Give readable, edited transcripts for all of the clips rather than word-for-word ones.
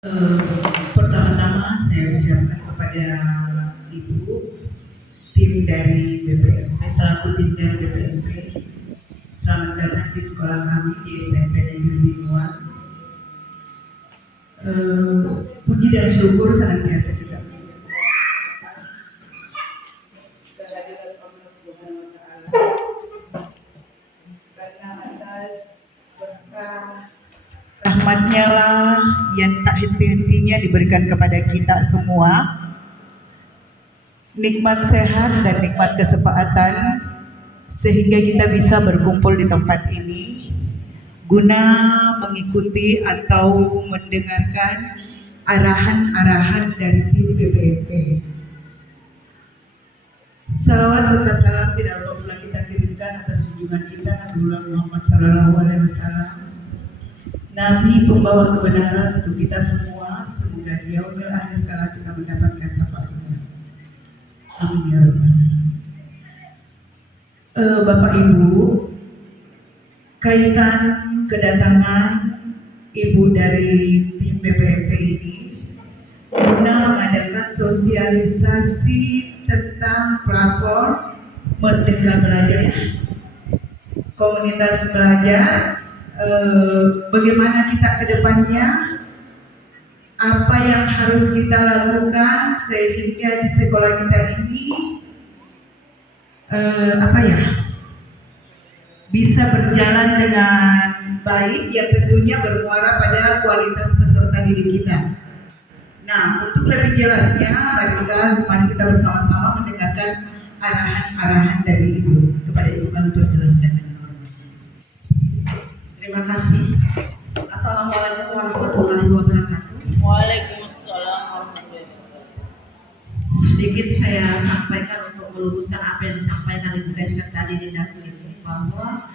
Pertama-tama saya ucapkan kepada Ibu, tim dari BPMP, selaku tim dari BPMP, selamat datang di sekolah kami di SMP Negeri Binuang. Puji dan syukur senantiasa kita karena atas berkah rahmatnya lah yang tak henti-hentinya diberikan kepada kita semua, nikmat sehat dan nikmat kesempatan sehingga kita bisa berkumpul di tempat ini guna mengikuti atau mendengarkan arahan-arahan dari tim BPMP. Salawat serta salam tidak lupa pula kita kirimkan atas junjungan kita Nabiullah Muhammad Sallallahu Alaihi Wasallam, Nabi pembawa kebenaran untuk kita semua. Semoga di yaumil akhir kala kita mendapatkan syafaatnya. Amin ya Rabbal. Bapak Ibu, kaitan kedatangan Ibu dari tim BPMP ini guna mengadakan sosialisasi tentang platform Merdeka Belajar, komunitas belajar. Bagaimana kita ke depannya, apa yang harus kita lakukan sehingga di sekolah kita ini bisa berjalan dengan baik, yang tentunya bermuara pada kualitas peserta didik kita. Nah, untuk lebih jelasnya, mari kita bersama-sama mendengarkan arahan-arahan dari Ibu. Kepada Ibu kami persilahkan. Terima kasih. Assalamualaikum warahmatullahi wabarakatuh. Waalaikumsalam warahmatullahi wabarakatuh. Sedikit saya sampaikan untuk meluruskan apa yang disampaikan Ibu Kaisyah tadi di dapur ini, bahwa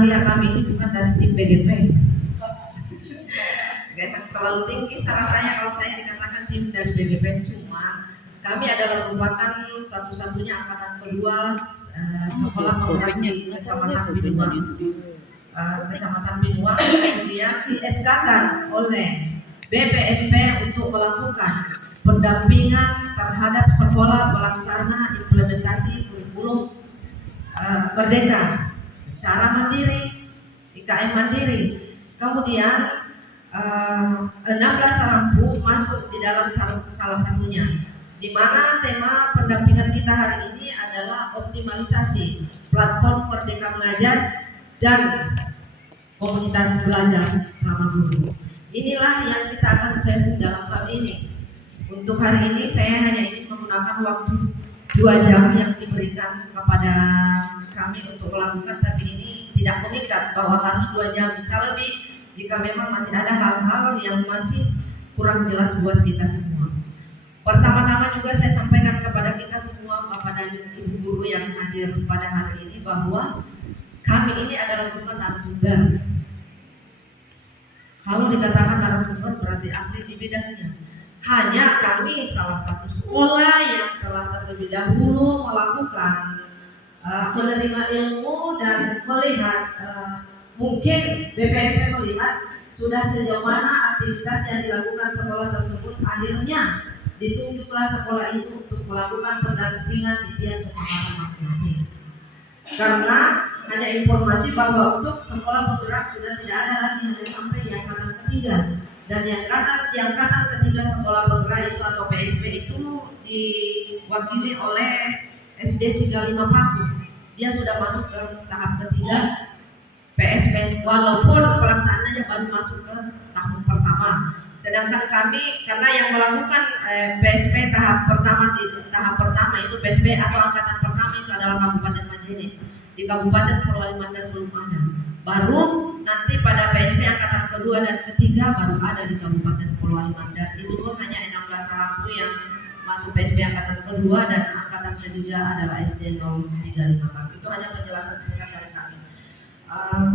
kami ini bukan dari tim BGP. Gak terlalu tinggi salah saya kalau saya dikatakan tim dari BGP, cuma kami adalah merupakan satu-satunya angkatan kedua sekolah penggerak di Kecamatan Binuang. Kecamatan Binuang kemudian di-SK-kan oleh BPMP untuk melakukan pendampingan terhadap sekolah pelaksana implementasi kurikulum Merdeka secara mandiri, IKM mandiri. Kemudian 16 rambu masuk di dalam salah satunya, di mana tema pendampingan kita hari ini adalah optimalisasi platform Merdeka Mengajar dan komunitas belajar ramah guru. Inilah yang kita akan share dalam hal ini. Untuk hari ini saya hanya ingin menggunakan waktu 2 jam yang diberikan kepada kami untuk melakukan, tapi ini tidak mengikat bahwa harus 2 jam, bisa lebih jika memang masih ada hal-hal yang masih kurang jelas buat kita semua. Pertama-tama juga saya sampaikan kepada kita semua, Bapak dan Ibu guru yang hadir pada hari ini, bahwa kami ini adalah bukan narasumber. Kalau dikatakan narasumber berarti ahli di bidangnya. Hanya kami salah satu sekolah yang telah terlebih dahulu melakukan menerima ilmu dan melihat mungkin BPMP melihat sudah sejauh mana aktivitas yang dilakukan sekolah tersebut. Akhirnya ditunjuklah sekolah itu untuk melakukan pendampingan di tiap kecamatan masing-masing. Karena hanya informasi bahwa untuk sekolah penggerak sudah tidak ada lagi, hanya sampai di angkatan ketiga, dan di angkatan ketiga sekolah penggerak itu atau PSP itu diwakili oleh SD 35 Paku. Dia sudah masuk ke tahap ketiga PSP, walaupun pelaksanaannya baru masuk ke tahun pertama. Sedangkan kami, karena yang melakukan PSP tahap pertama itu PSP atau angkatan pertama itu adalah Kabupaten Majene. Di Kabupaten Polewali Mandar belum ada. Baru nanti pada PSP angkatan kedua dan ketiga baru ada di Kabupaten Polewali Mandar. Itu pun hanya 16 rambu yang masuk PSP angkatan kedua, dan angkatan ketiga adalah SD 035. Itu hanya penjelasan singkat dari kami.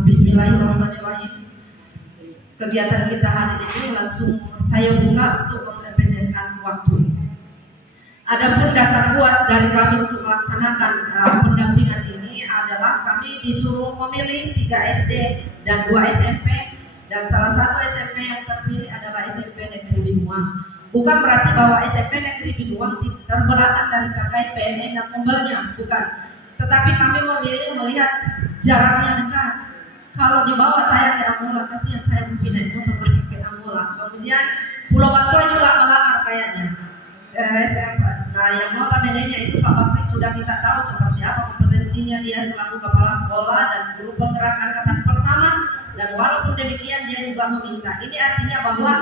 Bismillahirrahmanirrahim. Kegiatan kita hari ini langsung saya buka untuk mempresentasikan waktu. Adapun dasar buat dari kami untuk melaksanakan pendampingan ini adalah kami disuruh memilih 3 SD dan 2 SMP Dan salah satu SMP yang terpilih adalah SMP Negeri Binuang. Bukan berarti bahwa SMP Negeri Binuang terbelakang dari terkait PMN dan mobilnya, bukan. Tetapi kami memilih melihat jaraknya dekat. Kalau dibawa saya ke Amula, kasihan saya pindah motor lagi ke Amula. Kemudian Pulau Batu juga melamar kayaknya. Nah, yang notabene-nya itu Pak Bakri sudah kita tahu seperti apa kompetensinya, dia selaku kepala sekolah dan guru penggerak angkatan pertama. Dan walaupun demikian dia juga meminta. Ini artinya bahwa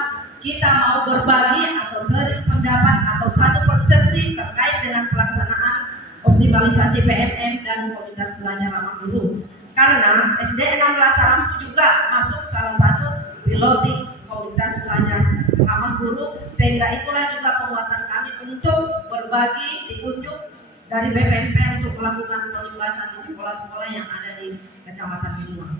kita mau berbagi atau sering pendapat atau satu persepsi terkait dengan pelaksanaan optimalisasi PMM dan komunitas belajar ramah guru. Karena SD 16 Salamku juga masuk salah satu piloting komunitas belajar ramah guru, sehingga itulah juga penguatan kami untuk berbagi, ditunjuk dari BPMP untuk melakukan pelimbasan di sekolah-sekolah yang ada di Kecamatan Binuang.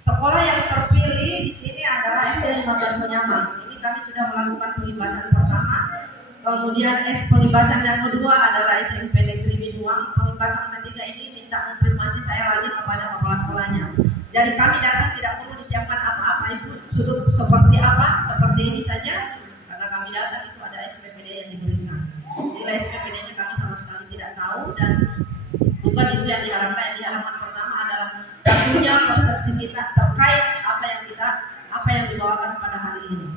Sekolah yang terpilih di sini adalah SD 15 Penyamang. Ini kami sudah melakukan pelimbasan pertama. Kemudian pelimbasan yang kedua adalah SMP Negeri Binuang. Pelimbasan ketiga ini minta konfirmasi saya lagi kepada kepala sekolahnya. Jadi kami datang tidak perlu disiapkan apa-apa, Ibu suruh seperti apa, seperti ini saja. Karena kami datang itu ada SPPD yang diberikan. Nilai SPPD-nya kami sama sekali tidak tahu dan bukan itu yang diharapkan. Yang diharapkan pertama adalah satunya persepsi kita terkait apa yang dibawakan pada hari ini.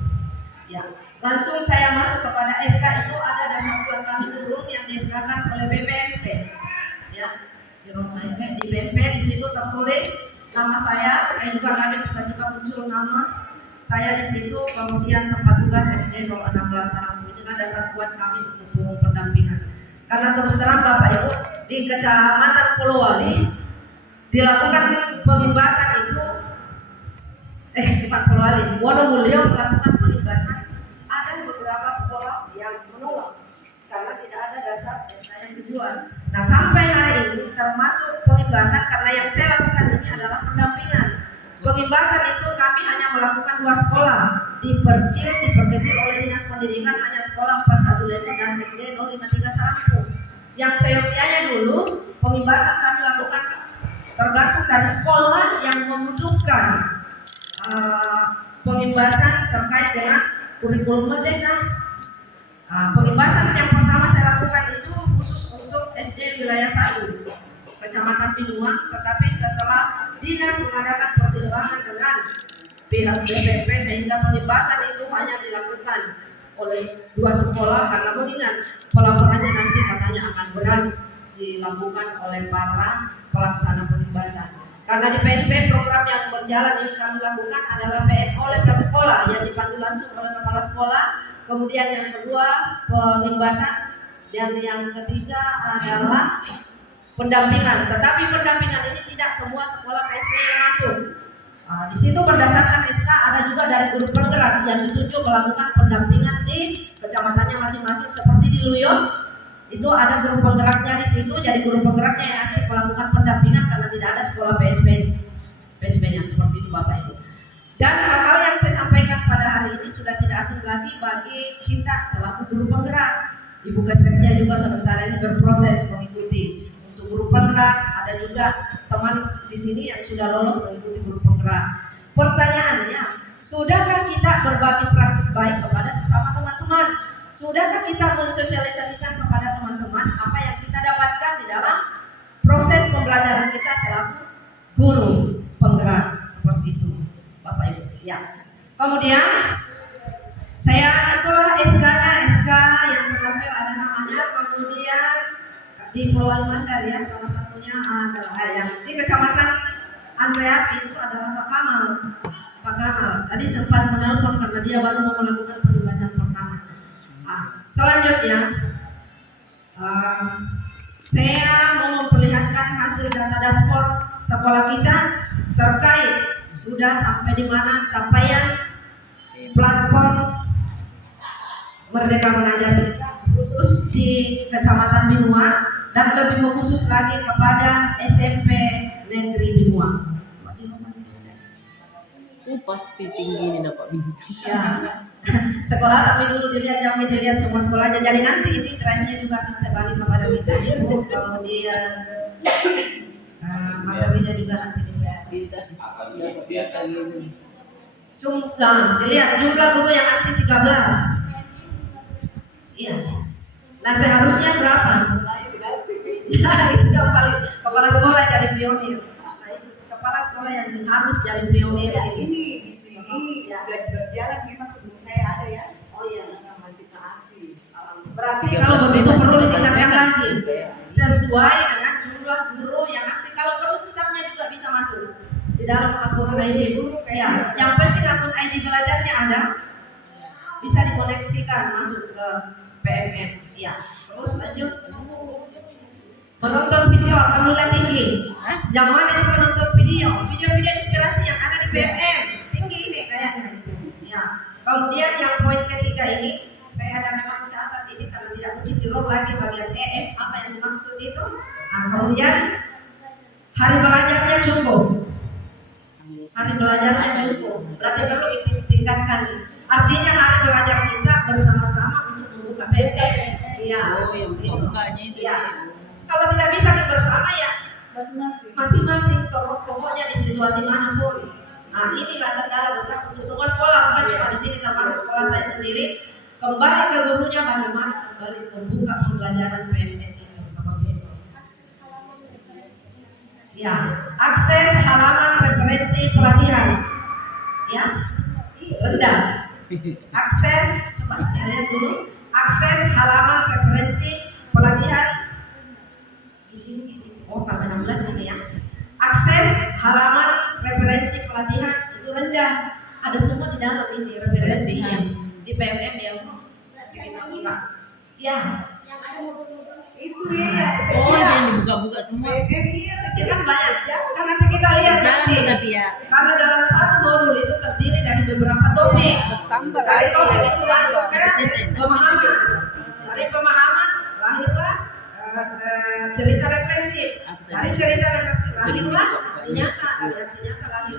Ya, langsung saya masuk kepada SK. Itu ada dasar buat kami turun yang disediakan oleh BPMP. Ya, di BPMP di situ tertulis nama saya juga kaget tiba-tiba muncul nama saya di situ. Kemudian tempat tugas SD 016 Salamku. Ini kan dasar kuat kami untuk turun pendampingan. Karena terus terang Bapak Ibu, di Kecamatan Pulau Wali dilakukan pelimbasan itu bukan Pulau Wali, Wonomulyo melakukan pelimbasan. Ada beberapa sekolah yang menolak karena tidak ada dasar SK yang dijual. Nah, sampai hari ini termasuk pelimbasan, karena yang saya lakukan ini adalah pendampingan. Pelimbasan itu kami hanya melakukan 2 sekolah, diperkecil oleh Dinas Pendidikan hanya sekolah 41 Lema dan SD 053 Salamku. Yang seyogianya dulu pelimbasan kami lakukan tergantung dari sekolah yang membutuhkan pelimbasan terkait dengan kurikulum merdeka. Pelimbasan yang pertama saya lakukan itu khusus untuk SD wilayah 1 Kecamatan Binuang, tetapi setelah dinas mengadakan pertimbangan dengan pihak BPMP sehingga pelimbasan itu hanya dilakukan oleh 2 sekolah karena mendingan pelaporannya nanti katanya akan berat dilakukan oleh para pelaksana pelimbasan. Karena di PSP program yang berjalan ini kami lakukan adalah PM oleh pihak sekolah yang dipandu langsung oleh kepala sekolah. Kemudian yang kedua pelimbasan dan yang ketiga adalah pendampingan. Tetapi pendampingan ini tidak semua sekolah PSP yang masuk. Di situ berdasarkan SK ada juga dari guru penggerak yang ditunjuk melakukan pendampingan di kecamatannya masing-masing. Seperti di Luyo itu ada guru penggeraknya di situ, jadi guru penggeraknya yang akan melakukan pendampingan karena tidak ada sekolah PSP-nya seperti itu Bapak Ibu. Dan hal-hal yang saya sampaikan pada hari ini sudah tidak asing lagi bagi kita selaku guru penggerak. Ibu Ketua juga sementara ini berproses mengikuti untuk guru penggerak. Ada juga teman di sini yang sudah lolos mengikuti guru penggerak. Pertanyaannya, sudahkah kita berbagi praktik baik kepada sesama teman-teman? Sudahkah kita mensosialisasikan kepada teman-teman apa yang kita dapatkan di dalam proses pembelajaran kita selaku guru penggerak seperti itu, Bapak Ibu? Ya. Kemudian saya itulah SK-nya, SK yang terlampir ada namanya. Kemudian di Pulau Mandar ya, salah satunya adalah yang di Kecamatan Andrea itu adalah Pak Kamal. Pak Kamal tadi sempat menelpon karena dia baru mau melakukan penugasan pertama. Selanjutnya saya mau memperlihatkan hasil data dashboard sekolah kita terkait sudah sampai di mana capaian platform Merdeka Mengajar kita khusus di Kecamatan Binuang dan lebih khusus lagi kepada SMP Negeri Binuang. Pasti tinggi ini dapat bintang. Ya. Sekolah tapi dulu dilihat semua sekolahnya. Jadi nanti ini drive-nya juga akan saya bagi kepada kita Ibu. Kemudian materinya juga nanti saya. Nah, dilihat jumlah guru yang aktif 13. Iya. Nah, seharusnya berapa? Ya, itu yang paling kepala sekolah jadi pionir. Nah, itu kepala sekolah yang harus jadi pionir ini. Di sini ya berjalan memang sebelum saya ada ya. Oh iya. Masih terasis. Berarti 13 kalau begitu bebas, perlu 13 ditingkatkan bebas. lagi sesuai dengan jumlah guru yang aktif. Kalau perlu stafnya juga bisa masuk di dalam akun ID. Ya, yang penting akun ID belajarnya ada, bisa dikoneksikan masuk ke PMM. Ya, terus lanjut. Penonton video alhamdulillah tinggi. Yang mana itu penonton video? Video-video inspirasi yang ada di PMM tinggi ini kayaknya. Ya. Kemudian yang poin ketiga ini saya ada memang catat ini karena tidak mungkin di roll lagi bagian EF apa yang dimaksud itu. Nah, kemudian hari belajarnya cukup. Hari belajarnya cukup. Berarti perlu ditingkatkan. Artinya hari belajar kita bersama-sama untuk membuka PMM. Iya. Oh, yang pembukanya itu. Iya. Kalau tidak bisa kita bersama ya masing-masing pokoknya di situasi manapun. Nah, inilah kendala besar untuk semua sekolah, bukan cuma di sini, termasuk sekolah saya sendiri. Kembali ke gurunya bagaimana kembali membuka pembelajaran PMM itu seperti itu. Ya, akses halaman referensi pelatihan. Ya, rendah. Akses, coba saya lihat dulu. Akses halaman referensi pelatihan. Oh, kalau 16 ini ya. Akses halaman referensi pelatihan itu rendah. Ada semua di dalam ini referensinya di PMM yang nanti kita buka. Ya. Yang ada modul-modul itu ya. Oh, yang dibuka-buka semua. Iya, Itu kan banyak. Kan nanti kita lihat nanti. Tapi ya. Karena dalam satu modul itu terdiri dari beberapa topik. Dari topik itu masuk ke pemahaman. Dari pemahaman lahirlah cerita refleksif. Dari cerita refleksif lahirlah aksi nyata. Dari aksi nyata lahir.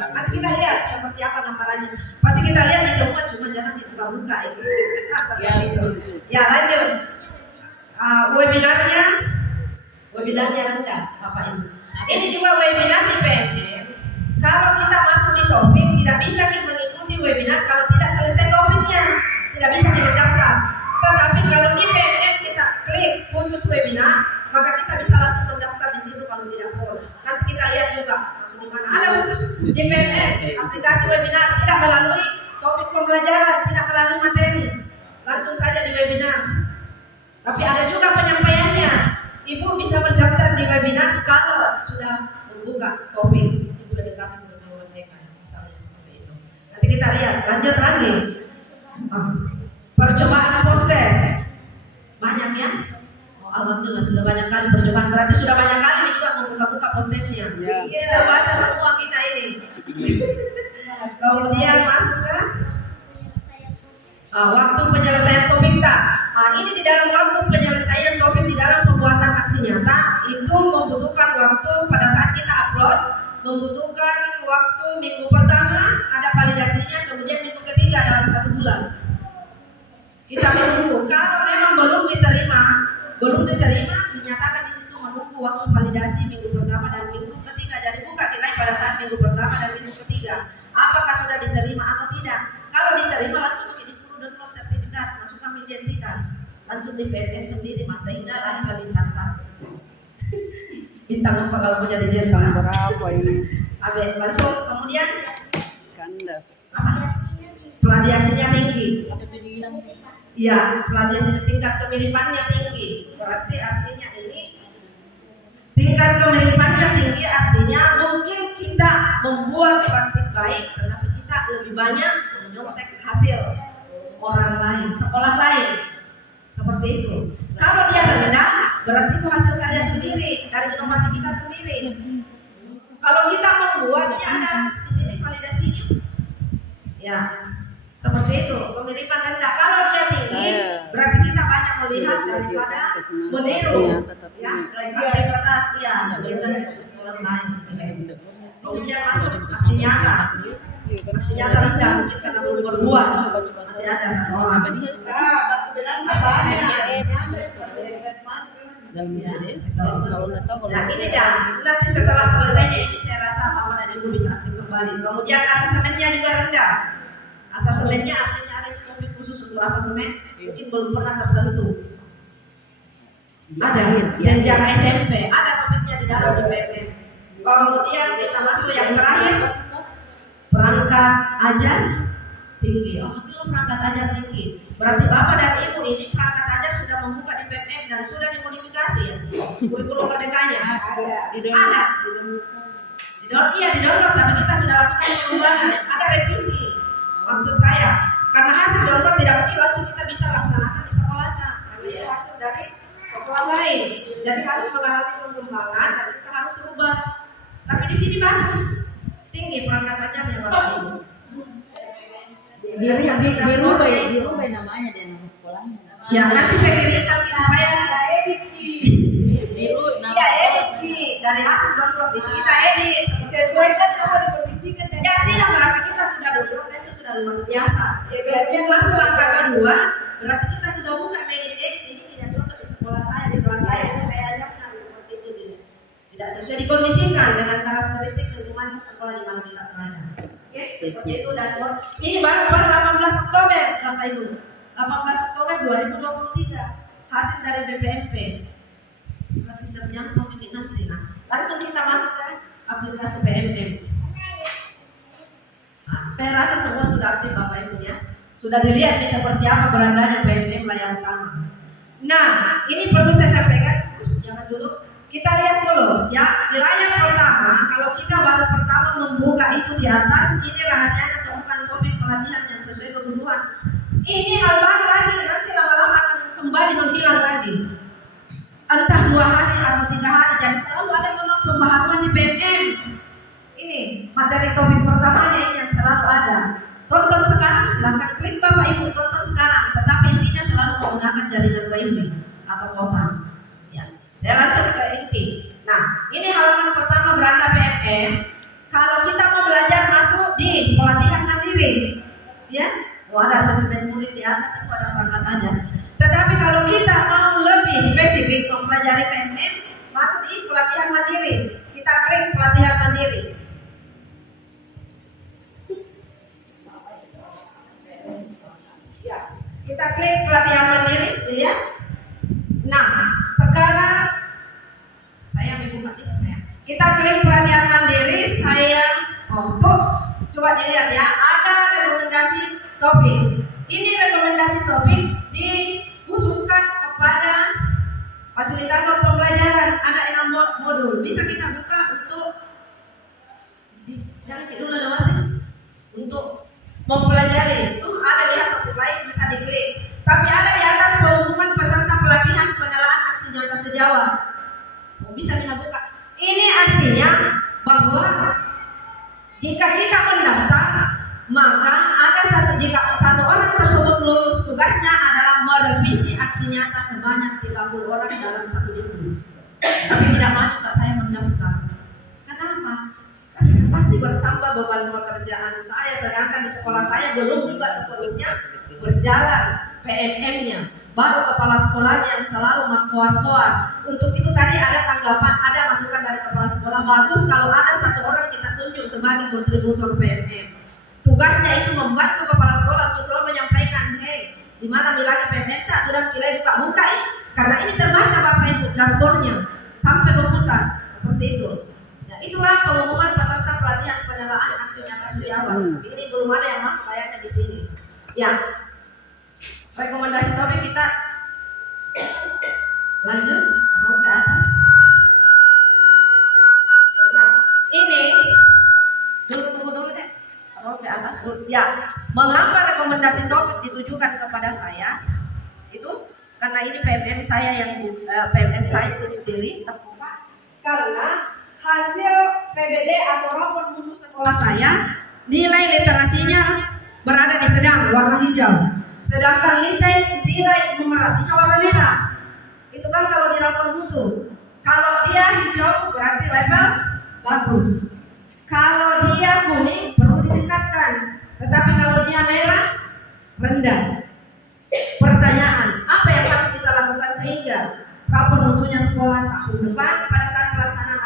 Nanti kita lihat seperti apa gambarannya. Pasti kita lihat di semua, cuma jangan dibuka-buka itu. Seperti itu. Ya, lanjut. Webinarnya rendah, Bapak Ibu. Ini juga webinar di PMM. Kalau kita masuk di topik, tidak bisa kita mengikuti webinar kalau tidak selesai topiknya, tidak bisa didaftar. Tetapi kalau di PMM kita klik khusus webinar, maka kita bisa langsung mendaftar di situ kalau tidak full. Nanti kita lihat juga masuk di mana. Ada khusus di PMM aplikasi webinar, tidak melalui topik pembelajaran, tidak melalui materi, langsung saja di webinar. Tapi ada juga penyampaiannya. Ibu bisa mendaftar di webinar kalau sudah membuka topik implementasi kurikulum merdeka, misalnya seperti itu. Nanti kita lihat, lanjut lagi. Percobaan post-test banyak ya. Oh, alhamdulillah sudah banyak kali percobaan, berarti sudah banyak kali juga membuka-buka post-testnya. Ini terbaca semua kita ini. Kemudian masuk ke waktu penyelesaian topik tak. Ini di dalam waktu penyelesaian topik di dalam pembuatan aksi nyata itu membutuhkan waktu pada saat kita upload, membutuhkan waktu minggu pertama ada validasinya, kemudian minggu ketiga dalam 1 bulan. Kita menunggu. Kalau memang belum diterima, dinyatakan di situ menunggu waktu validasi minggu pertama dan minggu ketiga. Jadi buka nilai pada saat minggu pertama dan minggu ketiga. Apakah sudah diterima atau tidak? Kalau diterima langsung disuruh download sertifikat, masukkan identitas, langsung di PMM sendiri, sehingga lahirlah bintang 1. Bintang apa kalau mau jadi jenderal? Berapa ini? Abe, langsung kemudian Kandas. peladiasinya tinggi. Apa itu dibilang? Iya, peladiasinya tingkat kemiripannya tinggi. Berarti artinya ini tingkat kemiripannya tinggi artinya mungkin kita membuat praktik baik, tetapi kita lebih banyak menyontek hasil orang lain, sekolah lain. Seperti itu. Kalau dia rendah, berarti itu hasil karya sendiri dari inovasi kita sendiri. Kalau kita membuatnya ada di sini validasinya. Ya, seperti itu. Kemiripan rendah. Kalau dia tinggi, berarti kita banyak melihat daripada meniru. Ya, aktivitas ya, kegiatan di sekolah lain. Kemudian masuk aksi nyata. Aksi nyata rendah mungkin karena belum berbuat, masih ada 1 orang. Nah ini dah, nanti setelah selesainya ini saya rasa Mama dan Ibu bisa aktif kembali. sekali. Kemudian asemennya juga rendah. Asemennya artinya ada topik khusus untuk asemen, mungkin belum pernah tersentuh. Ada jenjang SMP, ada topiknya di dalam di PMM. Kemudian kita masuk yang terakhir, perangkat ajar tinggi. Alhamdulillah perangkat ajar tinggi. Berarti Bapak dan Ibu ini perangkat ajar sudah membuka di PMM dan sudah dimodifikasi ya. Kurikulum merdekanya ada. Di download, tapi kita sudah lakukan perubahan. Ada revisi. Maksud saya, karena hasil download tidak mungkin langsung kita bisa laksanakan di sekolahnya. Karena itu hasil dari sekolah lain. Jadi harus mengalami pengembangan dan kita harus ubah. Tapi di sini bagus, tinggi perangkat ajarnya Bapak Ibu. Dirubah namanya dan nama sekolahnya. Ya nanti saya kirimkan supaya Nama edit dari hasil download itu kita edit sesuaikan sama dikondisikan. Jadi yang berarti kita sudah download itu sudah luar biasa. Jadi masuk langkah kedua berarti kita sudah buka edit ini tidak cocok di sekolah saya, di kelas saya ajarkan seperti itu tidak sesuai dikondisikan dengan karakteristik lingkungan sekolah di mana kita belajar. Oke, seperti itu dashboard. Ini baru 18 Oktober Bapak Ibu. 18 Oktober 2023 hasil dari BPMP. Berarti terjangkau ini nanti. Nah, langsung kita masuk ke aplikasi PMM. Nah, saya rasa semua sudah aktif Bapak Ibu ya. Sudah dilihat bisa seperti apa berandanya PMM layar utama. Nah, ini perlu saya sampaikan. Jangan dulu. Kita lihat dulu ya di layar pertama. Kalau kita baru pertama membuka itu di atas, ini rahasianya temukan topik pelatihan yang sesuai kebutuhan. Ini hal baru lagi. Nanti lama-lama akan kembali menghilang lagi. Entah 2 hari atau 3 hari. Jadi selalu ada memang pembaharuan di PMM. Ini materi topik pertamanya ini yang selalu ada. Tonton sekarang, silahkan klik Bapak Ibu tonton sekarang. Tetapi intinya selalu menggunakan jaringan WiFi atau kuota. Ya, saya langsung ke inti. Nah, ini halaman pertama beranda PMM. Kalau kita mau belajar masuk di pelatihan mandiri, ya, ada asesmen murid di atas itu ada perangkat aja. Tetapi kalau kita mau lebih spesifik mempelajari PMM, masuk di pelatihan mandiri. Kita klik pelatihan mandiri. Ya, kita klik pelatihan mandiri, ya. Nah, sekarang saya membuka ini saya. Kita klik pelatihan mandiri, saya coba dilihat ya, ada rekomendasi topik. Ini rekomendasi topik dikhususkan kepada fasilitator pembelajaran. Ada 6 modul. Bisa kita buka untuk jangan dulu lewatin untuk mempelajari. Itu ada lihat topik lain bisa diklik. Tapi ada di atas pengumuman peserta pelatihan penelaan aksi nyata sejawat. Bisa kita buka. Ini artinya bahwa jika kita mendaftar, maka jika satu orang tersebut lulus, tugasnya adalah merevisi aksi nyata sebanyak 30 orang dalam 1 minggu. Tapi tidak maju Kak saya mendaftar. Kenapa? Karena pasti bertambah beban pekerjaan saya. Sedangkan di sekolah saya belum juga sepenuhnya berjalan PMM-nya. Baru kepala sekolahnya yang selalu mengkoar-koar. Untuk itu tadi ada tanggapan, ada masukan dari kepala sekolah. Bagus kalau ada 1 orang kita tunjuk sebagai kontributor PMM. Tugasnya itu membantu kepala sekolah untuk selalu menyampaikan, di mana bilangnya PMM tak sudah mulai buka ya. Karena ini terbaca Bapak Ibu dashboardnya sampai ke pusat seperti itu. Nah, itulah pengumuman peserta pelatihan penelaan aksi nyata sejawat. Ini belum ada yang masuk kayaknya di sini. Ya, rekomendasi topik kita lanjut mau ke atas. Nah, ini tunggu dulu deh. Mau ke atas dulu. Ya, mengapa rekomendasi topik ditujukan kepada saya? Itu karena ini PMM saya yang itu dipilih terbuka karena hasil PBD atau rapor mutu sekolah saya nilai literasinya berada di sedang warna hijau. Sedangkan nilai numerasinya warna merah. Itu kan kalau di rapor mutu. Kalau dia hijau berarti level bagus. Kalau dia kuning perlu ditingkatkan. Tetapi kalau dia merah rendah. Pertanyaan, apa yang harus kita lakukan sehingga rapor mutunya sekolah tahun depan pada saat pelaksanaan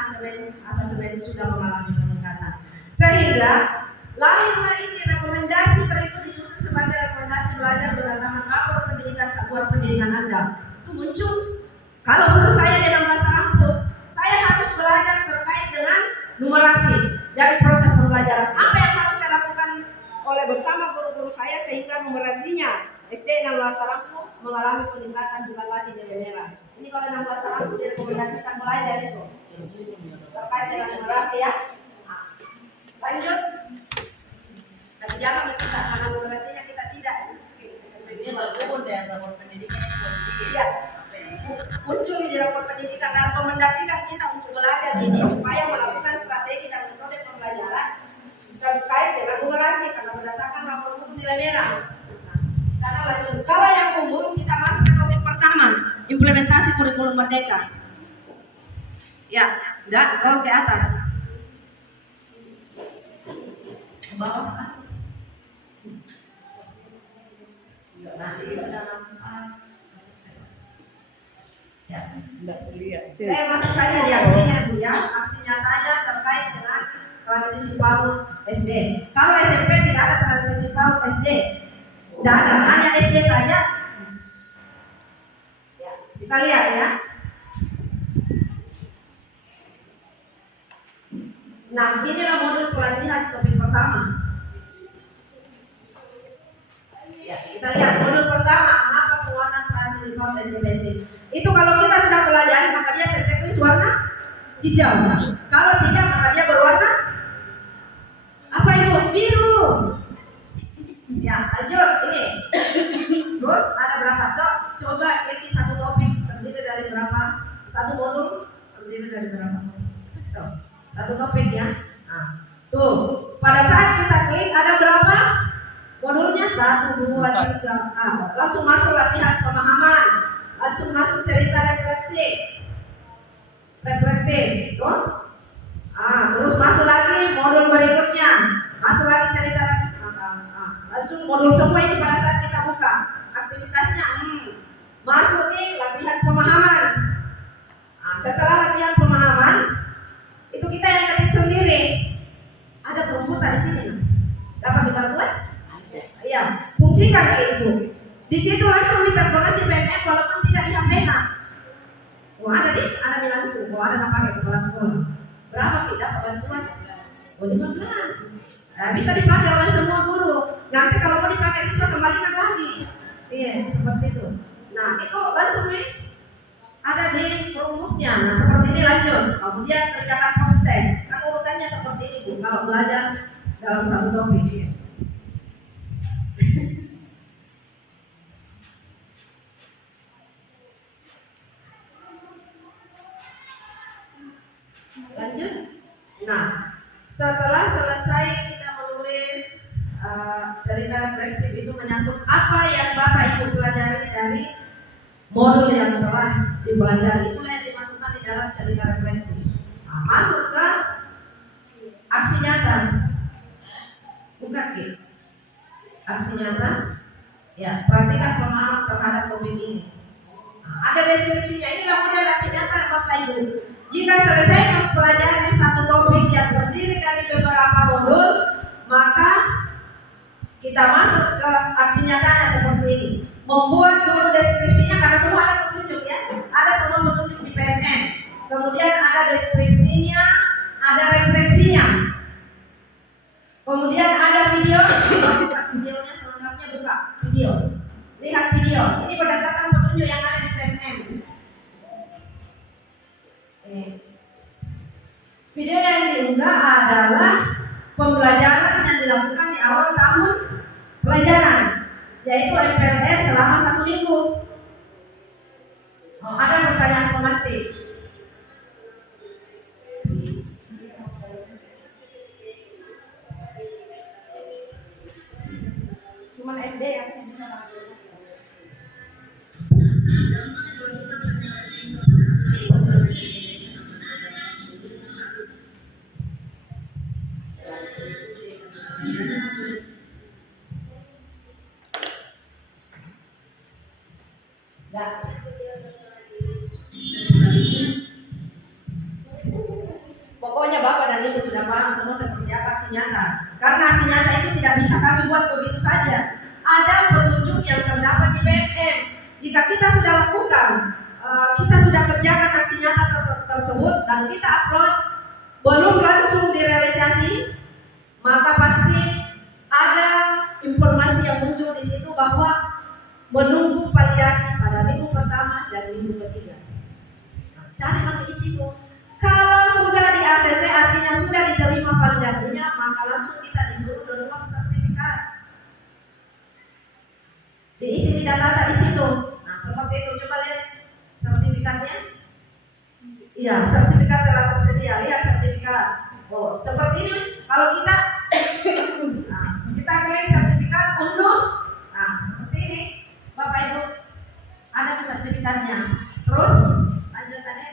asesmen sudah mengalami peningkatan? Sehingga lahirlah ini rekomendasi berikut disusun sebagai rekomendasi belajar berdasarkan rapor pendidikan satuan pendidikan Anda. Itu muncul. Kalau khusus saya di 16 Lampung, saya harus belajar terkait dengan numerasi dari proses pembelajaran. Apa yang harus saya lakukan oleh bersama guru-guru saya sehingga numerasinya SD 16 Lampung mengalami peningkatan bukan lagi nilai merah. Ini kalau 16 Lampung direkomendasikan belajar itu terkait dengan numerasi ya. Lanjut. Tapi jangan kita karena numerasinya kita tidak. Ini bagus deh rapor pendidikan yang positif. Ya. Muncul di rapor pendidikan dan rekomendasikan kita untuk belajar ini supaya melakukan strategi dan metode pembelajaran terkait dengan numerasi karena berdasarkan rapor itu nilai merah. Sekarang lanjut. Kalau yang umum kita masuk ke topik pertama, implementasi kurikulum merdeka. Ya, enggak, kalau ke atas. Ke bawah kan? Nanti sudah nampak. Ya. Enggak lihat. Saya masuk saja di aksinya Bu ya. Aksi nyatanya terkait dengan transisi PAUD SD. Kalau SMP tidak ada transisi PAUD SD. Tidak ada, hanya SD saja. Ya, kita lihat ya. Nah, inilah modul pelatihan topik pertama. Ya, kita lihat modul pertama, mengapa penguatan transisi PAUD SD penting. Itu kalau kita sudah pelajari maka dia terchecklist warna hijau. Kalau tidak maka dia berwarna apa itu? Biru. Ya, lanjut ini. Terus ada berapa? Coba klik satu topik terdiri dari berapa? Satu modul terdiri dari berapa? Tuh, satu topik ya. Nah, tuh. Pada saat kita klik ada berapa? Modulnya 1, 2, 3. Langsung masuk latihan pemahaman. Langsung masuk cerita refleksi. Reflektif, tuh. Terus masuk lagi modul berikutnya. Masuk lagi cerita refleksi. Langsung modul semua ini pada saat kita buka aktivitasnya. Masuk nih latihan pemahaman. Setelah latihan pemahaman, itu kita yang ketik sendiri. Ada perumutan di sini. Dapat dibantu? Iya, fungsikan ke ibu. Di situ langsung diterkonasi PMM walaupun tidak disampaikan. Ada di langsung. Ada pakai kepala sekolah. Berapa kita bantuan? 15. Bisa dipakai oleh semua guru. Nanti kalau mau dipakai siswa kembalikan lagi. Iya, seperti itu. Nah, itu langsung nih ada di rumusnya. Nah, seperti ini lanjut. Kemudian kerjakan proses. Kan urutannya seperti ini Bu. Kalau belajar dalam satu topik. Lanjut. Nah, setelah selesai kita menulis cerita refleksif itu menyangkut apa yang Bapak Ibu pelajari dari modul yang telah dipelajari, itulah yang dimasukkan di dalam cerita refleksi. Nah, masuk ke aksi nyata. Buka Ki. Aksi nyata. Ya, perhatikan pemahaman terhadap topik ini. Nah, ada deskripsinya. Inilah model aksi nyata Bapak Ibu. Jika selesai mempelajari satu topik yang terdiri dari beberapa modul, maka kita masuk ke aksi nyatanya seperti ini. Membuat dulu deskripsinya karena semua ada petunjuk ya. Ada semua petunjuk di PMM. Kemudian ada deskripsinya, ada refleksinya. Kemudian ada video. Buka videonya selengkapnya, buka video. Lihat video. Ini berdasarkan petunjuk yang ada di PMM. Video yang diunggah adalah pembelajaran yang dilakukan di awal tahun pelajaran, yaitu MPLS selama 1 minggu. Ada pertanyaan pemantik. Cuman SD yang saya bisa lakukan. Pokoknya Bapak dan Ibu sudah paham semua seperti apa aksi nyata. Karena aksi nyata itu tidak bisa kami buat begitu saja. Ada petunjuk yang terdapat di PMM. Jika kita sudah lakukan, kita sudah kerjakan aksi nyata tersebut dan kita upload, belum langsung direalisasi, maka pasti ada informasi yang muncul di situ bahwa menunggu validasi pada minggu pertama dan minggu ketiga. Nah, cari lagi di situ. Kalau sudah di ACC artinya sudah diterima validasinya, maka langsung kita disuruh download sertifikat. Diisi data di situ. Nah, seperti itu, coba lihat sertifikatnya. Iya, sertifikat telah tersedia. Lihat sertifikat. Oh, seperti ini. Kalau kita nah, kita klik sertifikat unduh. Nah, seperti ini. Bapak Ibu, ada sertifikatnya. Terus lanjutannya.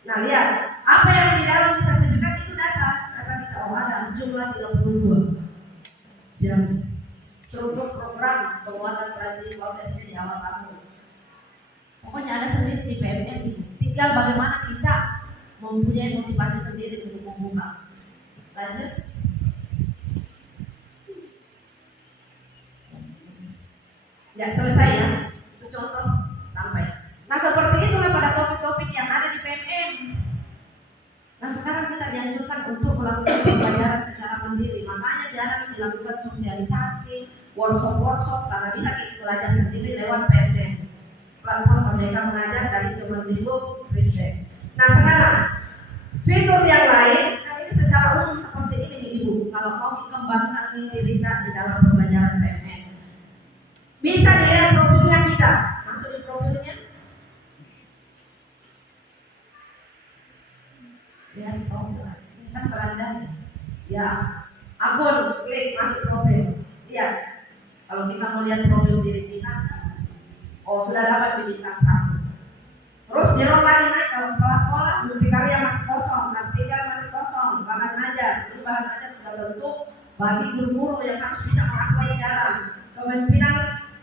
Nah, lihat apa yang di dalam sertifikat itu data kita. Oh, ada jumlah 32 jam. Struktur program penguatan transisi protesnya di awal tahun. Pokoknya ada sendiri di PMM. Tinggal bagaimana kita mempunyai motivasi sendiri untuk membuka. Lanjut. Ya, selesai ya. Itu contoh sampai. Nah, seperti itulah pada topik-topik yang ada di PMM. Nah, sekarang kita dianjurkan untuk melakukan pembelajaran secara mandiri. Makanya jarang dilakukan sosialisasi, workshop karena bisa kita belajar sendiri lewat PMM. Platform Merdeka Mengajar dari Kemendikbud Ristek. Nah, sekarang fitur yang lain, kan ini secara umum seperti ini nih Ibu. Kalau mau dikembangkan diri kita di dalam pembelajaran PMM, bisa dilihat profilnya kita. Masuk di profilnya. Lihat profil. Kita berandanya. Ya, akun, klik masuk profil. Lihat. Kalau kita mau lihat profil diri kita, oh sudah dapat di bintang 1. Terus dirong lagi naik kalau kepala sekolah, multikarya masih kosong, artikel masih kosong, bahan ajar. Itu bahan ajar sudah bentuk bagi guru-guru yang harus bisa mengakui di dalam. Kepemimpinan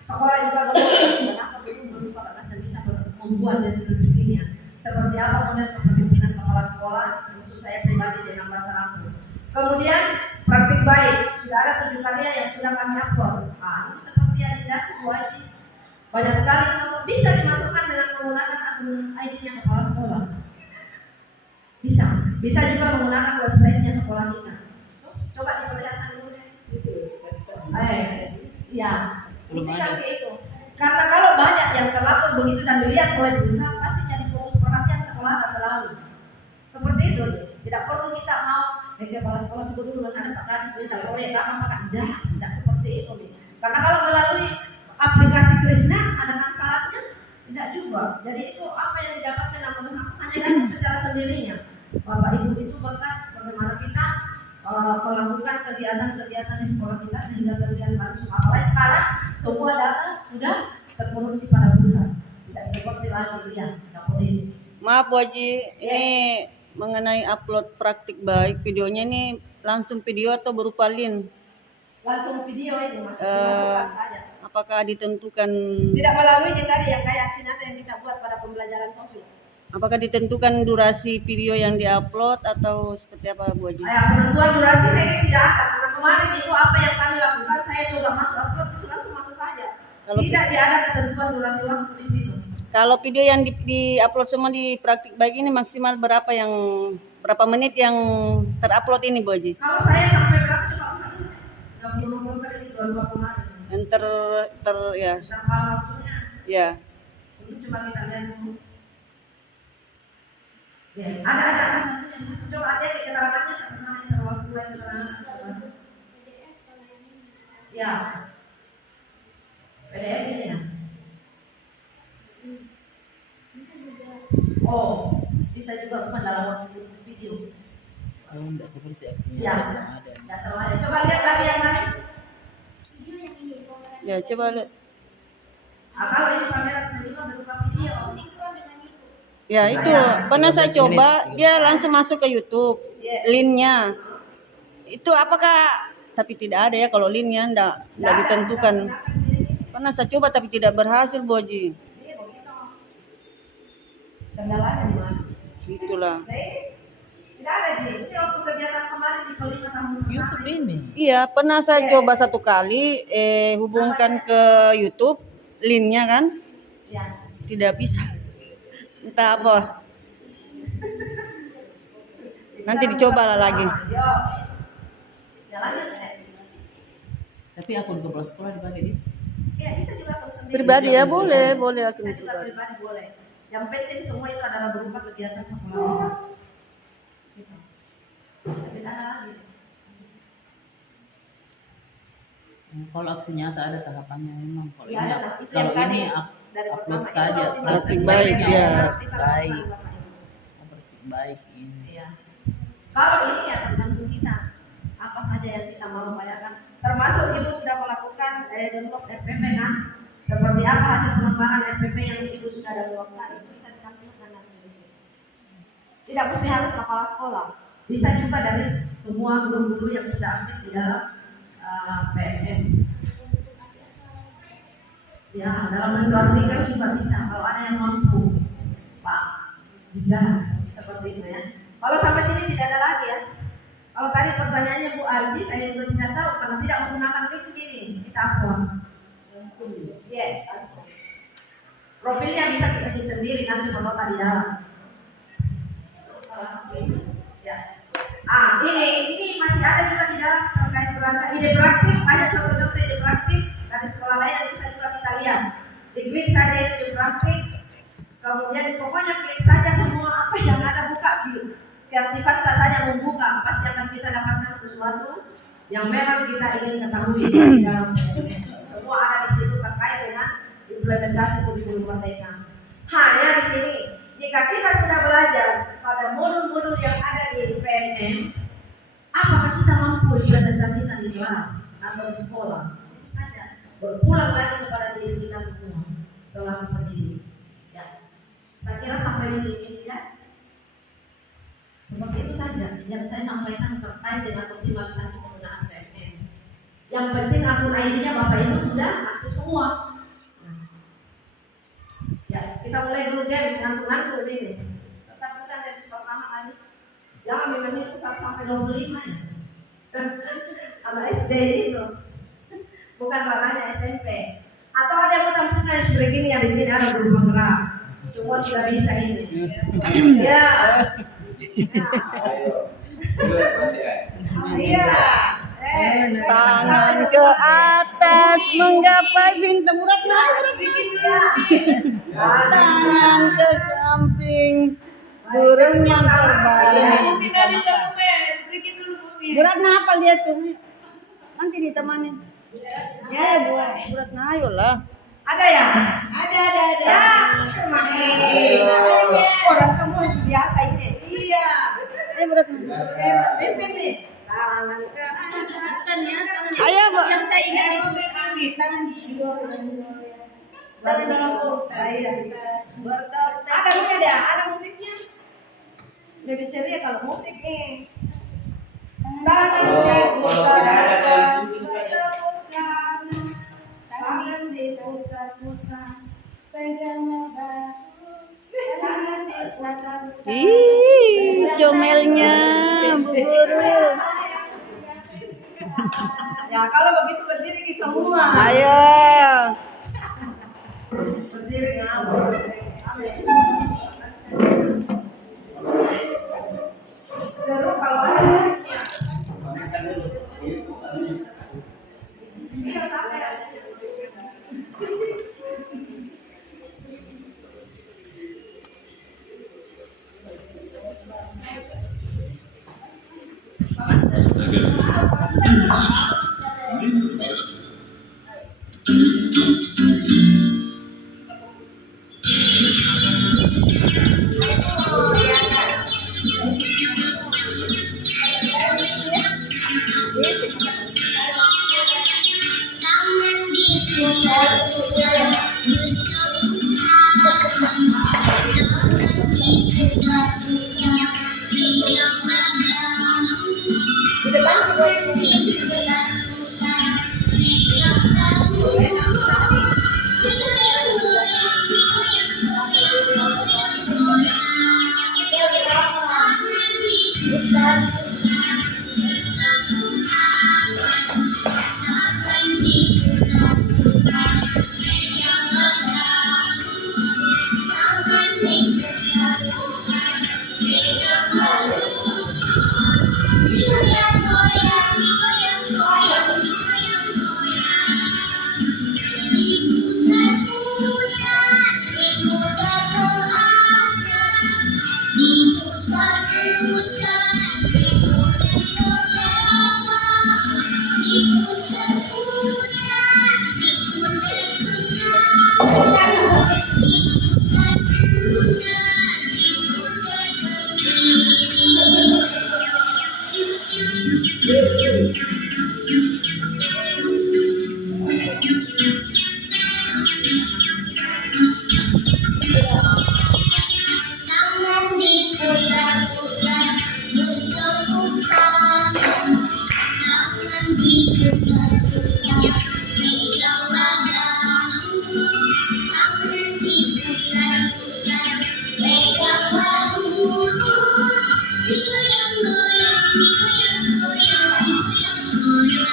sekolah juga boleh. Kenapa belum Bapak bisa membuat deskripsinya? Seperti apa model kepemimpinan kepala sekolah? Khusus saya pribadi dengan bahasa Lampung. Kemudian praktik baik, sudah ada 7 karya yang sudah kami upload. Ini seperti yang tidak wajib. Banyak sekali nomor bisa dimasukkan dengan menggunakan akun ID-nya kepala sekolah. Bisa juga menggunakan website-nya sekolah kita. Coba diperlihatkan dulu deh. Itu website. Iya. Belum ada. Itu. Karena kalau banyak yang terlalu begitu dan dilihat oleh perusahaan, pasti jadi fokus perhatian sekolah selalu. Seperti itu. Tidak perlu kita mau kepala sekolah dulu dengan Pak Kadis minta proyek apa tidak seperti itu nih. Karena kalau melalui aplikasi Krisna ada kan syaratnya tidak juga. Jadi itu apa yang didapatkan hanya datang secara sendirinya. Bapak Ibu itu berkat bagaimana kita melakukan kegiatan-kegiatan di sekolah kita sehingga terlihat langsung. Apalagi sekarang semua data sudah terproduksi pada pusat. Tidak seperti lagi lihat boleh. Maaf Bu Haji, ini mengenai upload praktik baik, videonya ini langsung video atau berupa link? Langsung video ini masukkan saja. Apakah ditentukan? Tidak melalui tadi yang kayak aksi nyata yang kita buat pada pembelajaran TOEFL. Apakah ditentukan durasi video yang diupload atau seperti apa Bu Haji? Penentuan durasi saya tidak ada karena kemarin itu apa yang kami lakukan, saya coba masuk upload itu langsung masuk saja. Tidak ada ketentuan durasi waktu di situ. Kalau video yang di-upload semua di praktik baik ini maksimal berapa menit yang terupload ini Bu Haji? Kalau saya sampai berapa coba 30 kali 22 kemarin. Yang ya. Interval waktunya. Ya. Ini coba kita lihat dulu. Ya, ada coba ada keterangannya sama interval keterangan. Ya. PDF ini ya. Oh, bisa juga bukan dalam waktu video. Kalau tidak seperti aksinya Ya, ada. tidak salah. Coba lihat lagi yang lain. Ya, coba lihat. Kalau ini pameran kelima berupa video. Ya, itu pernah saya coba, dia langsung masuk ke YouTube. Linknya. Itu apakah tapi tidak ada ya kalau linknya enggak ditentukan. Pernah saya coba tapi tidak berhasil Bu Haji. Kendalanya di mana? Itulah. Tidak ada Ji. Ini waktu kegiatan kemarin di Pelima tahun YouTube pertama. ini. Iya, pernah saya coba satu kali hubungkan ke YouTube linknya kan, Ya. tidak bisa. Entah apa. Nanti dicoba lah lagi. Yo. Ya lanjut. Tapi akun kepala sekolah dipakai di. Iya, bisa juga akun sendiri. Pribadi ya boleh akun Bisa juga pribadi. pribadi boleh. Yang penting semua itu adalah berupa kegiatan sekolah. Gitu. Tidak ada lagi. Kalau aksi nyata ada tahapannya memang. Kalau Ya, ini, ada. Itu yang kalau tadi ini dari upload pertama saja. itu Praktik optimalisasi baik, yang ya. harus kita lakukan, Baik. Bapak Ibu. Praktik baik ini. Iya. Kalau ini ya tergantung kita. Apa saja yang kita mau bayarkan. Termasuk Ibu sudah melakukan download FPP kan? Seperti apa hasil pengembangan FPP yang Ibu sudah downloadkan itu bisa ditampilkan nanti di sini. Tidak mesti harus kepala sekolah. Bisa juga dari semua guru-guru yang sudah aktif di dalam PMM. Ya, dalam bentuk artikel juga bisa. Kalau ada yang mampu, Pak, bisa seperti itu ya. Kalau sampai sini tidak ada lagi ya. Kalau tadi pertanyaannya Bu Arji, saya juga tidak tahu karena tidak menggunakan link begini. Kita upload. Iya. Profilnya bisa kita edit sendiri nanti menota di dalam. Ya. Ini masih ada juga di dalam terkait beranda ide praktik. Banyak contoh-contoh ide praktik dari sekolah lain yang bisa juga kita lihat. Diklik saja ide praktik. Kemudian pokoknya klik saja semua apa yang ada buka di kreatifan tak saja membuka, pasti akan kita dapatkan sesuatu yang memang kita ingin ketahui di dalam semua ada di situ terkait dengan implementasi kurikulum merdeka. Hanya di sini, jika kita sudah belajar pada modul-modul yang ada di PMM, apakah kita mampu implementasikan di kelas atau di sekolah? Itu saja. Berpulang lagi kepada diri kita semua selaku pendidik. Ya. Saya kira sampai di sini ya. Seperti itu saja yang saya sampaikan terkait dengan optimalisasi penggunaan PSN. Yang penting akun ID-nya Bapak Ibu sudah aktif semua. Ya, kita mulai dulu guys, ngantuk-ngantuk ini. Kita bukan dari pertama tadi. Jangan memang itu 1 sampai 25 ya. Kalau SD itu bukan ranahnya SMP. Atau ada yang mau tampilkan seperti ini yang di sini ada berupa gerak. Semua sudah bisa ini. Ya. Iya. Tangan ke atas menggapai bintang berat Bikin dia. tangan ke samping burung yang terbang. Berat apa dia tuh? Nanti ditemani. Ya, berat nah ayolah. Ada ya? Ada. Ya, orang semua biasa ini. Iya. Berat. Pimpin nih. Tangan ke atas. Ayo, Bu. Yang saya ingat itu tangan di tangan di Ada musik ada musiknya. Lebih ceria kalau musik nih. Tangan diputar-putar, pegang Ih, comelnya Bu Guru. Ya kalau begitu berdiri kita semua. Ayo. Berdiri ngawur. Seru kalau ada musiknya. Iya sampai. Di depan Tangan diputar-putar, bergemukan. Tangan diputar-putar, pegang badanmu. Tangan diputar-putar, pegang bahuku. Digoyang-goyang, digoyang-goyang, digoyang-goyang.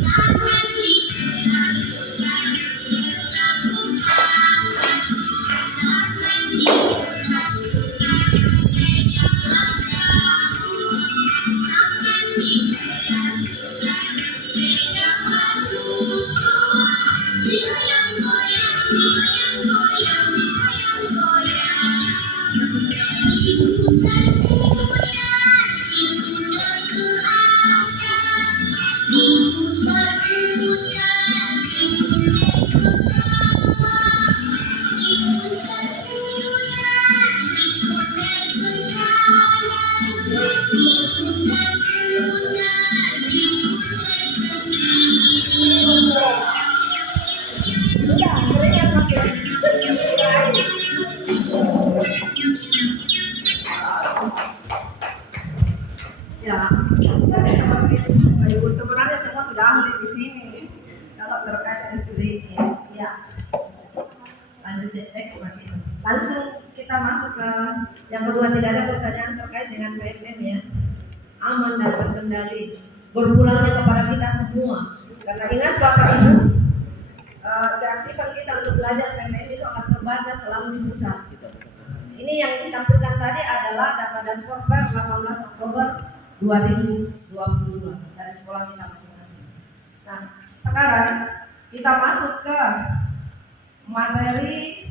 Tangan diputar-putar, bergemukan. Tangan diputar-putar, pegang badanmu. Tangan diputar-putar, pegang bahuku. Digoyang-goyang, digoyang-goyang, digoyang-goyang. Diputar-putar, diputar ke atas. Diputar-putar, diputar ke bawah. Diputar-putar, diputar ke kanan. Diputar-putar, diputar ke Ya, tadi seperti itu Pak Ibu. Sebenarnya semua sudah ahli di sini. Kalau terkait SDG, ya. Lanjut next Pak Ibu. Langsung kita masuk ke yang kedua, tidak ada pertanyaan terkait dengan PMM ya. Aman dan terkendali. Berpulangnya kepada kita semua. Karena ingat Bapak Ibu, keaktifan kita untuk belajar PMM itu akan terbaca selalu di pusat. Ini yang ditampilkan tadi adalah data dashboard per 18 Oktober 2022 dari sekolah kita masing-masing. Nah, sekarang kita masuk ke materi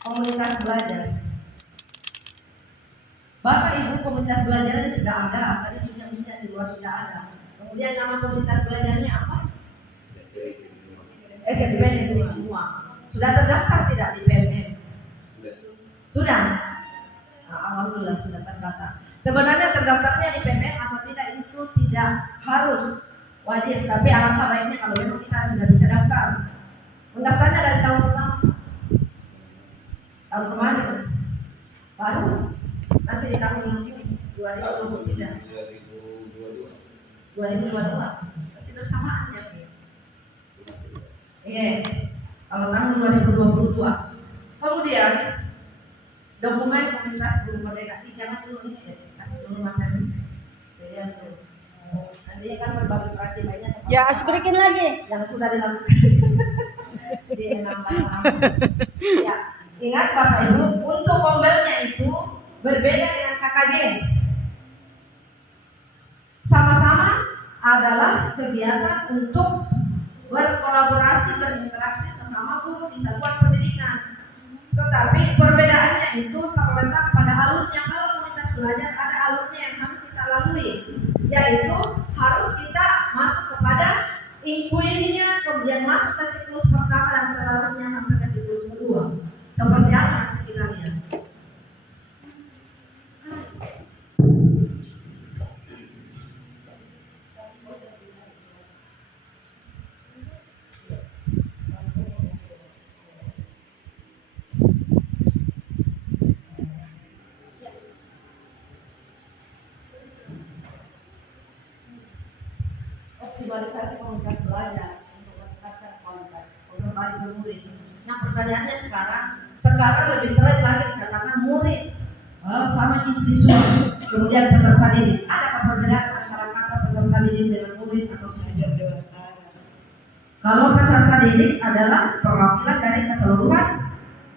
komunitas belajar. Bapak Ibu, komunitas belajarnya sudah ada, tadi bincang-bincang di luar sudah ada. Kemudian nama komunitas belajarnya apa? SMP Negeri Lumua. Sudah terdaftar tidak di PMM? Sudah. Nah, alhamdulillah sudah terdaftar. Sebenarnya terdaftarnya di PMM atau tidak itu tidak harus wajib, tapi alangkah baiknya kalau memang kita sudah bisa daftar. Mendaftarnya dari tahun pertama. Tahun kemarin. Baru. Nanti di tahun mungkin 2023. 2022. Berarti bersamaan ya. Iya. Kalau tahun 2022. Kemudian dokumen komunitas guru merdeka. Jangan dulu ini deh, kasih dulu materi. Lihat dulu. Nanti kan berbagi perhati banyak. Ya, asbrekin lagi. Yang sudah dilakukan di 16 tahun. Ya, ingat Bapak Ibu, untuk kombelnya itu berbeda dengan KKJ. Sama-sama adalah kegiatan untuk berkolaborasi, berinteraksi sesama guru di satuan pendidikan. Tetapi perbedaannya itu terletak pada alurnya. Kalau komunitas belajar ada alurnya yang harus kita lalui, yaitu harus kita masuk kepada inquiry-nya, kemudian masuk ke siklus pertama dan seterusnya sampai ke siklus kedua. Seperti apa nanti kita lihat. Optimalisasi komunitas belajar untuk meningkatkan kualitas kembali ke murid. Nah, pertanyaannya sekarang lebih keren lagi dikatakan murid sama siswa, kemudian peserta didik. Adakah perbedaan antara kata peserta didik dengan murid atau siswa? Kalau peserta didik adalah perwakilan dari keseluruhan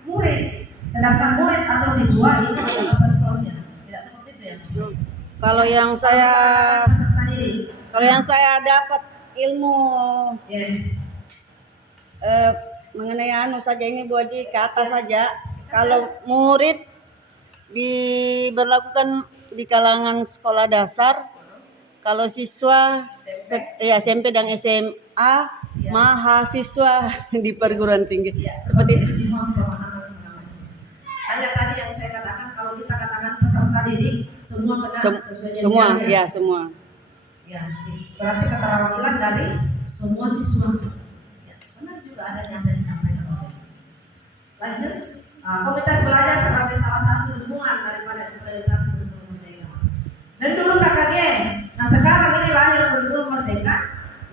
murid, sedangkan murid atau siswa itu adalah personnya. Tidak seperti itu ya? Kalau yang saya Peserta didik. Kalau yang saya dapat ilmu mengenai anu saja ini Bu Haji ke atas saja. Kalau murid diberlakukan di kalangan sekolah dasar, kalau siswa SMP dan SMA mahasiswa di perguruan tinggi. Ya, Seperti itu. seperti mohon pemahaman semuanya. Hanya tadi yang saya katakan, kalau kita katakan peserta didik semua benar sesuai Semua, jenjangnya. ya semua. Ya, berarti keterwakilan dari semua siswa. Ya, benar juga ada yang tadi disampaikan oleh. Lanjut, komunitas belajar sebagai salah satu dukungan daripada kualitas kurikulum merdeka. Dan dulu KKG, nah sekarang ini lahir kurikulum merdeka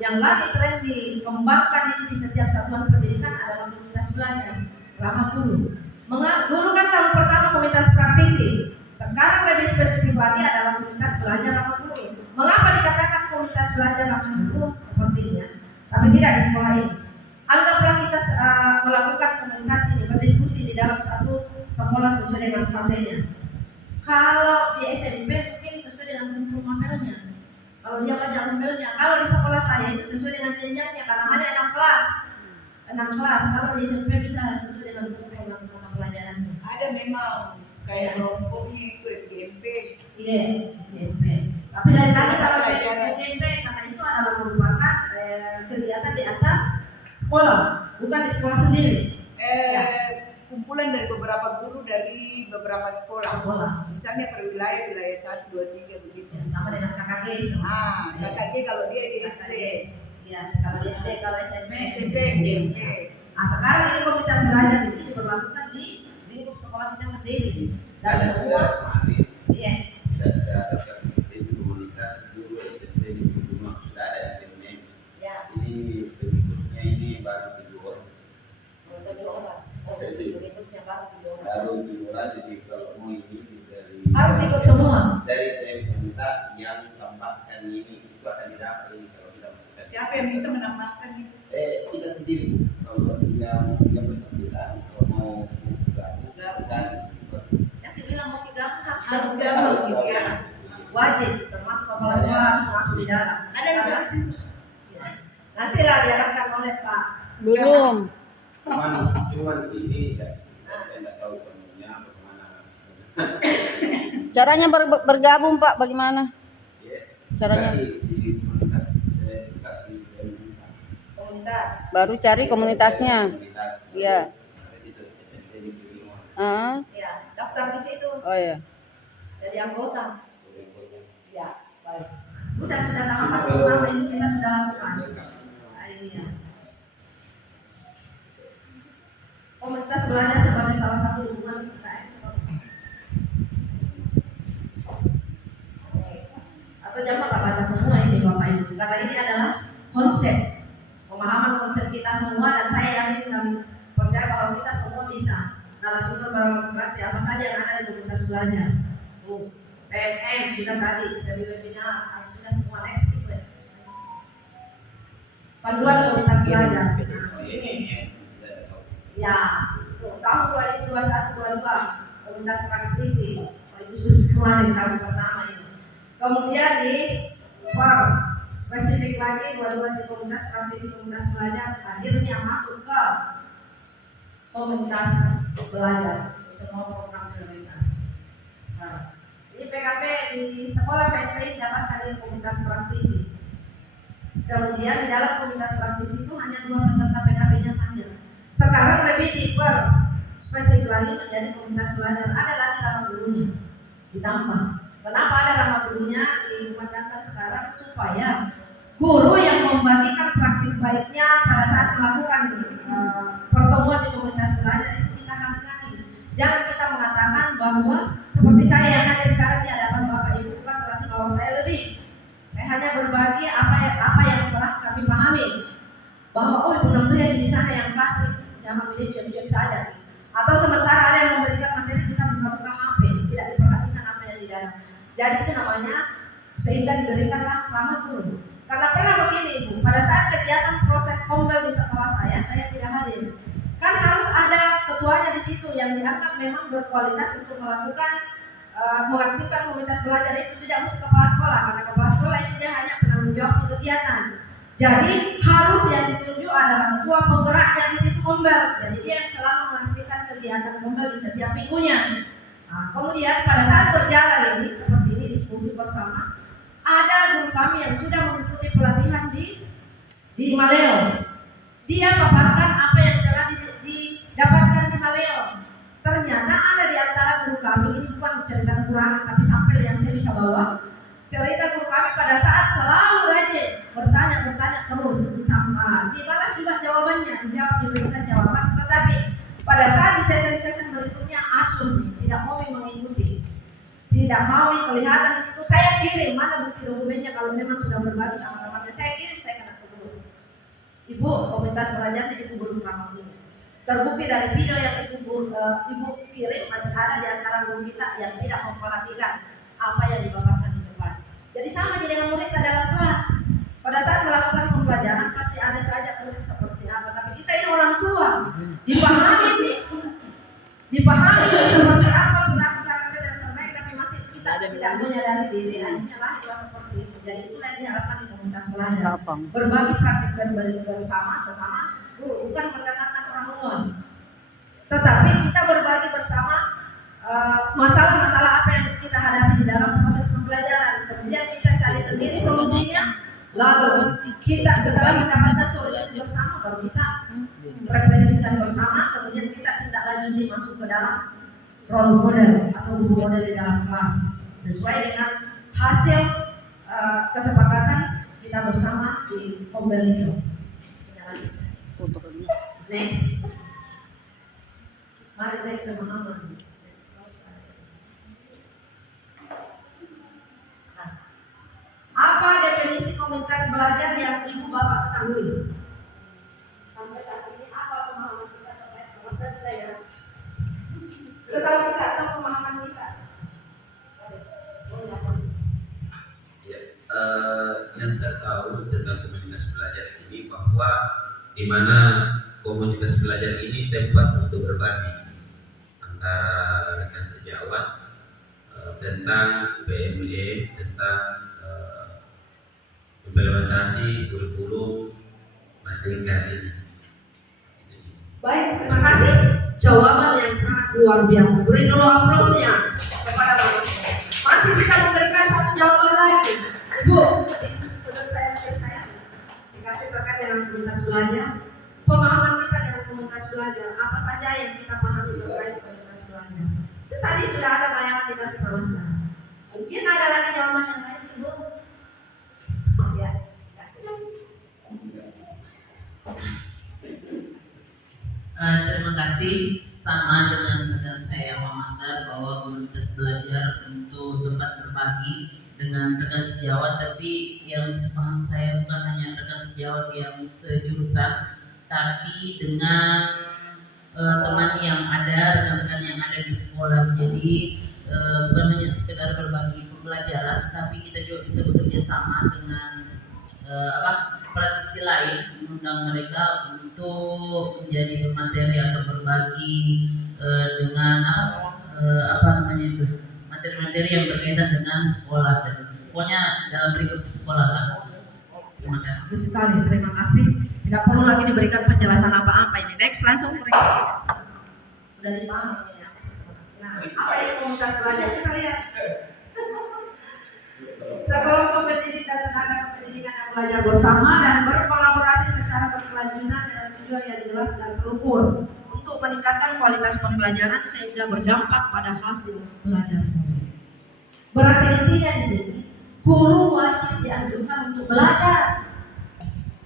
yang lagi tren dikembangkan ini di setiap satuan pendidikan adalah komunitas belajar ramah guru. Dulu kan tahun pertama komunitas praktisi, sekarang lebih spesifik lagi adalah komunitas belajar ramah guru. Mengapa dikatakan komunitas belajar ramah guru sepertinya, tapi tidak di sekolah ini? Anggaplah kita melakukan komunikasi ini, berdiskusi di dalam satu sekolah sesuai dengan fasenya. Kalau di SMP mungkin sesuai dengan kurikulum mapelnya. Kalau dia banyak mapelnya, kalau di sekolah saya itu sesuai dengan jenjangnya karena hanya 6 kelas. 6 kelas, kalau di SMP bisa sesuai dengan kurikulum mata pelajarannya. Ada memang kayak kelompoknya itu SMP. Iya, SMP. Tapi dari tadi kalau di SMP karena itu adalah merupakan kegiatan di atas sekolah, bukan di sekolah sendiri. Kumpulan dari beberapa guru dari beberapa sekolah. Misalnya per wilayah 1, 2, 3 begitu. Ya, sama dengan KKG itu. KKG kalau dia di SD. Ya, kalau di SD, kalau SMP, SMP, SMP. Sekarang ini komunitas belajar ini diberlakukan di lingkup sekolah kita sendiri. Dan semua, iya. Kita sudah ada komunitas guru SMP di rumah sudah ada di sini. Ya. Ini bentuknya ini baru 7 orang. Untuk orang. Oh, bentuknya baru di orang. Baru 7 orang, jadi kalau mau ini dari Harus ikut semua. dari pemerintah yang tambahkan ini itu akan didapat ini kalau tidak masukkan. Siapa yang bisa menambahkan itu? Kita sendiri kalau yang bersangkutan kalau mau gabung kan Yang dibilang mau digabung Harus gabung. gabung, ya. Wajib, termasuk kepala sekolah harus masuk di dalam. Ada yang di sini? Ya. Nantilah diarahkan oleh Pak. Belum. cuman ini saya tidak tahu penuhnya bagaimana. Caranya bergabung Pak, bagaimana? Ya, Caranya? di komunitas Komunitas. Baru cari komunitasnya. Iya. Ya, daftar di situ. Oh ya. Jadi anggota. Ya, baik. Sudah tahapan pertama ini kita sudah lakukan. Iya. Komunitas belajar sebagai salah satu dukungan kita. Atau jangan baca semua ini Bapak Ibu, karena ini adalah konsep, pemahaman konsep kita semua dan saya yakin dan percaya bahwa kita semua bisa. Narasumber berarti apa saja yang ada di komunitas belajar. PMM sudah tadi, seri webinar, sudah semua next step. Panduan komunitas belajar. Nah, ini. Ya, tahun 2021-22 komunitas praktisi. Itu sudah kemarin tahun pertama ini. Kemudian di spesifik lagi 22 di komunitas praktisi komunitas belajar akhirnya masuk ke komunitas belajar semua program prioritas. Nah, ini PKP di sekolah PSPI didapatkan di komunitas praktisi. Kemudian di dalam komunitas praktisi itu hanya 2 peserta PKP-nya saja. Sekarang lebih diper spesifik lagi menjadi komunitas belajar. Ada lagi ramah gurunya ditambah. Kenapa ada ramah gurunya diumandangkan sekarang supaya guru yang membagikan praktik baiknya pada saat melakukan pertemuan di komunitas belajar itu kita hargai. Jangan kita mengatakan bahwa seperti saya yang hadir sekarang di hadapan Bapak Ibu bukan berarti bahwa saya lebih. Saya hanya berbagi apa yang telah kami pahami. Bahwa benar-benar di sana yang klasik, jangan pilih jam-jam saja. Atau sementara ada yang memberikan materi kita membuka HP, tidak diperhatikan apa yang di dalam. Jadi itu namanya sehingga diberikanlah ramah guru. Karena pernah begini Ibu, pada saat kegiatan proses kombel di sekolah saya tidak hadir. Kan harus ada ketuanya di situ yang dianggap memang berkualitas untuk melakukan mengaktifkan komunitas belajar itu tidak mesti kepala sekolah, karena kepala sekolah itu dia hanya penanggung jawab kegiatan. Jadi harus yang ditunjuk adalah ketua penggeraknya di situ kombel. Jadi dia yang selalu mengaktifkan kegiatan kombel di setiap minggunya. Nah, kemudian pada saat berjalan ini seperti ini diskusi bersama, ada guru kami yang sudah mengikuti pelatihan di Maleo. Dia paparkan apa yang telah didapatkan di Maleo. Ternyata ada di antara guru kami, ini bukan cerita kekurangan, tapi sampai yang saya bisa bawa. Cerita guru kami pada saat selalu rajin bertanya terus sama dibalas juga jawabannya, dijawab, diberikan jawaban, tetapi pada saat di sesi berikutnya acur, tidak mau mengikuti, tidak mau kelihatan di situ. Saya kirim mana bukti dokumennya kalau memang sudah berbagi sama temannya, saya kirim, saya kena tegur. Ibu komunitas belajarnya ibu guru ramah ini. Terbukti dari video yang ibu kirim masih ada di antara guru kita yang tidak memperhatikan apa yang dibawakan di depan. Jadi sama jadi dengan murid dalam kelas. Pada saat melakukan pembelajaran pasti ada saja murid seperti apa. Tapi kita ini orang tua, dipahami nih, dipahami seperti apa perilaku karakter yang terbaik, tapi masih kita tidak menyadari diri. Akhirnya lahirlah seperti itu. Jadi itulah yang diharapkan di komunitas belajar. Berbagi praktik dan bersama sesama guru, bukan merendahkan orang luar. Tetapi kita berbagi bersama masalah-masalah apa yang kita hadapi di dalam proses pembelajaran. Kemudian kita cari sendiri solusinya. Lalu kita setelah mendapatkan solusi bersama, baru kita refleksikan bersama. Kemudian kita tidak lanjuti masuk ke dalam role model atau guru model di dalam kelas sesuai dengan hasil kesepakatan kita bersama di pembelajaran. Next, mari saya ke pemahaman. Apa definisi komunitas belajar yang ibu bapak ketahui? Sampai saat ini apa pemahaman kita terkait dengan saya? Setahu kita sama pemahaman kita. Ya, yang saya tahu tentang komunitas belajar ini bahwa di mana komunitas belajar ini tempat untuk berbagi antara rekan sejawat tentang PME, tentang implementasi kurikulum materi ini. Baik, terima kasih. Jawaban yang sangat luar biasa. Beri dulu aplausnya kepada Bapak. Masih bisa memberikan satu jawaban lagi. Ibu, saudara saya dikasih terkait dengan komunitas belajar. Pemahaman kita dengan komunitas belajar, apa saja yang kita pahami terkait komunitas belajar. Itu tadi sudah ada bayangan dikasih permasalahan. Mungkin ada lagi jawaban yang lain, Ibu. Ya, kasih. Terima kasih. Sama dengan saya Pak Master bahwa komunitas belajar untuk tempat berbagi dengan rekan sejawat, tapi yang sepaham saya bukan hanya rekan sejawat yang sejurusan, tapi dengan teman yang ada, rekan-rekan yang ada di sekolah. Jadi bukan hanya sekedar berbagi pembelajaran, tapi kita juga bisa bekerja sama dengan praktisi lain, mengundang mereka untuk menjadi pemateri atau berbagi dengan materi-materi yang berkaitan dengan sekolah dan pokoknya dalam lingkup sekolah lah. Terima kasih. Bagus sekali, terima kasih. Tidak perlu lagi diberikan penjelasan apa-apa ini. Next, langsung sudah dipahami ya. Nah, apa yang komunitas belajar kita lihat? Sekolah pendidik dan tenaga pendidikan yang belajar bersama dan berkolaborasi secara berkelanjutan dengan tujuan yang jelas dan terukur untuk meningkatkan kualitas pembelajaran sehingga berdampak pada hasil pelajaran. Berarti intinya di sini, guru wajib dianjurkan untuk belajar.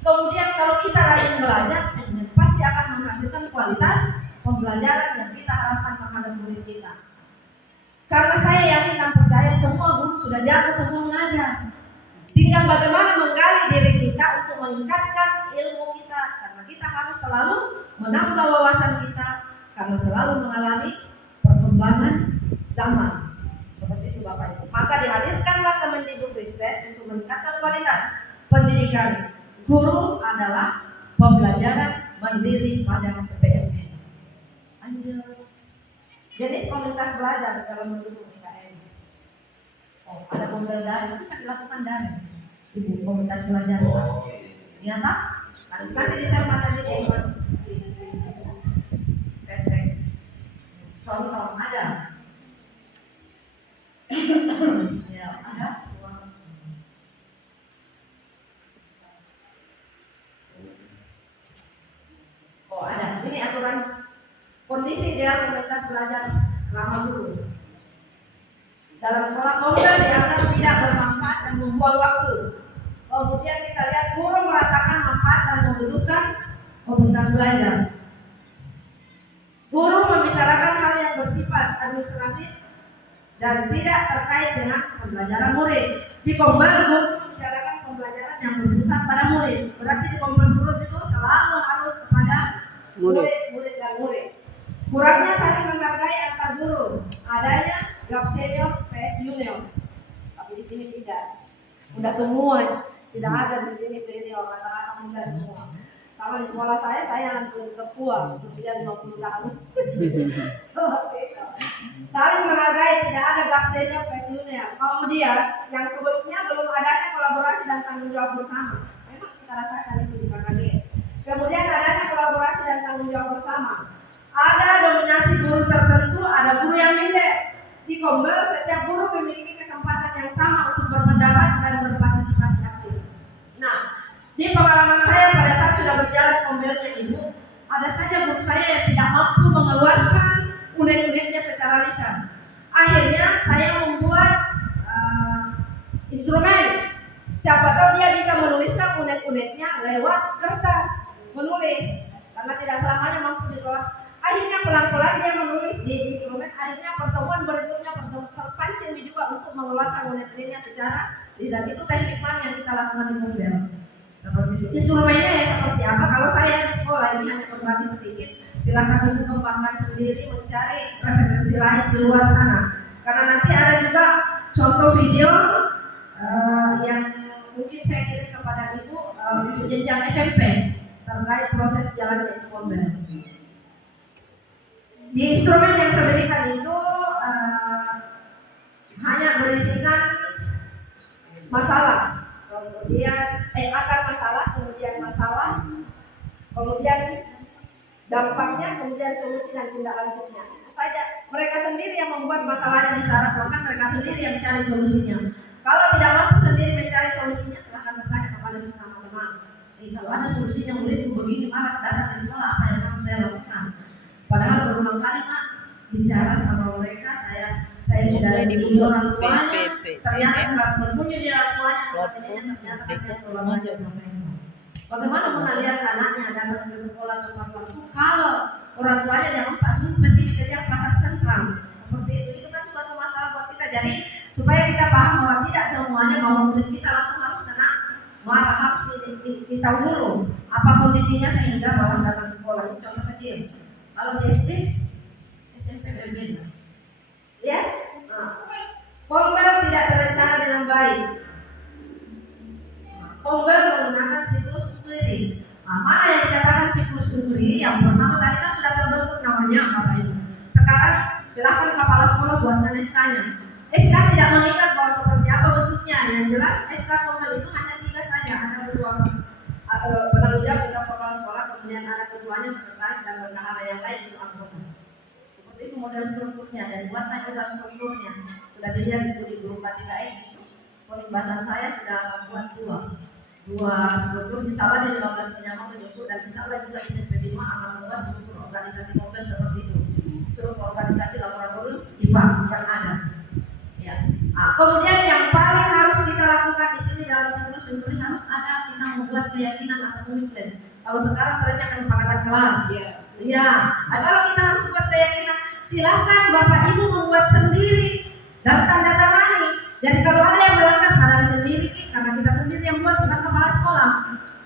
Kemudian kalau kita rajin belajar, pasti akan menghasilkan kualitas pembelajaran yang kita harapkan kepada murid kita. Karena saya yakin dan percaya semua guru sudah jago semua mengajar. Tinggal bagaimana menggali diri kita untuk meningkatkan ilmu kita. Karena kita harus selalu menambah wawasan kita karena selalu mengalami perkembangan zaman. Seperti itu Bapak Ibu. Maka dihadirkanlah Kemendikbudristek untuk meningkatkan kualitas pendidikan. Guru adalah pembelajaran mandiri pada PMN. Anjir. Jenis komunitas belajar dalam mendukung IKN. Oh, ada pembelajaran daring, bisa dilakukan daring. Ibu komunitas belajar. Iya tak? Nanti di sana tadi di website. Soalnya kalau ada. Ya, ada. ini aturan kondisi dia komunitas belajar ramah guru. Dalam sekolah kombel dianggap tidak bermanfaat dan membuang waktu. Kemudian kita lihat guru merasakan manfaat dan membutuhkan komunitas belajar. Guru membicarakan hal yang bersifat administrasi dan tidak terkait dengan pembelajaran murid. Di kombel guru membicarakan pembelajaran yang berpusat pada murid. Berarti di kombel guru itu selalu harus kepada murid dan murid. Kurangnya saling menghargai antar guru. Adanya gap senior PS junior. Tapi di sini tidak. Udah semua. Tidak ada di sini senior, rata-rata muda semua. Sama di sekolah saya yang tertua, usia 50 tahun. Seperti itu. Saling menghargai, tidak ada gap senior PS junior. Kemudian yang sebelumnya belum adanya kolaborasi dan tanggung jawab bersama. Memang kita rasakan itu di KKD. Kemudian adanya kolaborasi dan tanggung jawab bersama. Ada dominasi guru tertentu, ada guru yang minder. Di kombel setiap guru memiliki kesempatan yang sama untuk berpendapat dan berpartisipasi aktif. Nah, di pengalaman saya pada saat sudah berjalan kombelnya ibu, ada saja guru saya yang tidak mampu mengeluarkan unek-uneknya secara lisan. Akhirnya saya membuat instrumen. Siapa tahu dia bisa menuliskan unek-uneknya lewat kertas, menulis, karena tidak selamanya mampu dikeluarkan. Akhirnya pelan-pelan dia menulis di instrumen. Akhirnya pertemuan berikutnya terpancing juga untuk mengeluarkan unek-uneknya secara lisan. Itu teknik mana yang kita lakukan di kombel. Seperti itu. Instrumennya ya seperti apa? Kalau saya di sekolah ini hanya berbagi sedikit. Silakan ibu kembangkan sendiri, mencari referensi lain di luar sana. Karena nanti ada juga contoh video yang mungkin saya kirim kepada ibu untuk jenjang SMP terkait proses jalannya itu kombel. Di instrumen yang saya berikan itu hanya berisikan masalah, kemudian akar masalah, kemudian dampaknya, kemudian solusi dan tindak lanjutnya. Saja mereka sendiri yang membuat masalahnya di syarat, maka mereka sendiri yang mencari solusinya. Kalau tidak mampu sendiri mencari solusinya, silahkan bertanya kepada sesama teman. Kalau ada solusinya muridku begini, malas datang di sekolah, apa yang harus saya lakukan? Padahal berulang kali Mak bicara sama mereka, saya sudah dibunyi orang tuanya, ternyata setelah berbunyi di orang tuanya, ternyata saya pulang aja mereka. Bagaimana mengalian anaknya datang ke sekolah tepat waktu kalau orang tuanya jangan Pak suruh penting dikejar pasar sentral seperti itu kan suatu masalah buat kita. Jadi supaya kita paham bahwa tidak semuanya bahwa murid kita langsung harus kena marah, harus kita dulu apa kondisinya sehingga bahwa datang ke sekolah. Ini contoh kecil. Kalau di SD, SMP berbeda. Ya, kombel tidak terencana dengan baik. Kombel menggunakan siklus Ukiri. Mana yang dikatakan siklus Ukiri? Yang pertama tadi kan sudah terbentuk namanya Bapak Ibu. Sekarang silakan kepala sekolah buatkan SK-nya. SK tidak mengikat bahwa seperti apa bentuknya. Yang jelas SK kombel itu hanya 3 saja. Ada kedua penanggung jawab kita kepala sekolah, kemudian ada ketuanya, sekretaris dan bendahara yang lain itu anggota. Seperti itu model strukturnya dan buatlah juga strukturnya. Sudah dilihat di grup 3S itu. Penulisan saya sudah buat dua struktur, insyaallah di 15 penyambung menyusul dan insyaallah juga SMP 5 akan membuat struktur organisasi kombel seperti itu. Struktur organisasi laboratorium IPA yang ada. Ya. Kemudian yang paling harus kita lakukan di sini dalam struktur harus ada kita membuat keyakinan atau komitmen. Kalau sekarang trennya kesepakatan kelas. Ya. Kalau kita harus buat keyakinan, silahkan Bapak Ibu membuat sendiri dan tanda tangani. Jadi kalau ada yang melanggar sadari sendiri, karena kita sendiri yang buat, bukan kepala sekolah.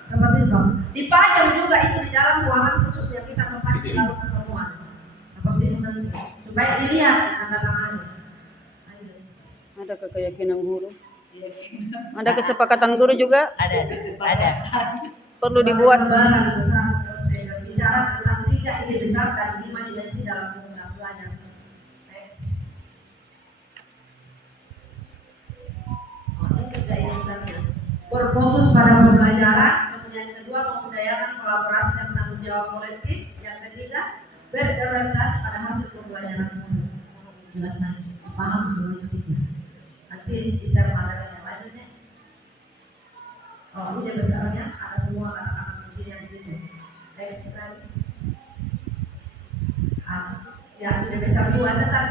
Seperti itu. Dipajang juga itu di dalam ruangan khusus yang kita tempati selalu pertemuan. Seperti itu nanti. Supaya dilihat tanda tangan. Ada keyakinan guru. Ada kesepakatan guru juga. Ada. Perlu dibuat. Barang besar bicara tentang 3 ide besar dan 5 dimensi dalam komunitas belajar. Berfokus pada pembelajaran, kemudian kedua membudayakan kolaborasi dan tanggung jawab kolektif, yang ketiga berorientasi pada hasil pembelajaran. Jelas nanti paham semua ketiga. Nanti bisa materi yang lainnya. Ini besarnya ada semua kata-kata kuncinya di situ. Next slide. Ya, ide besar dua, tetap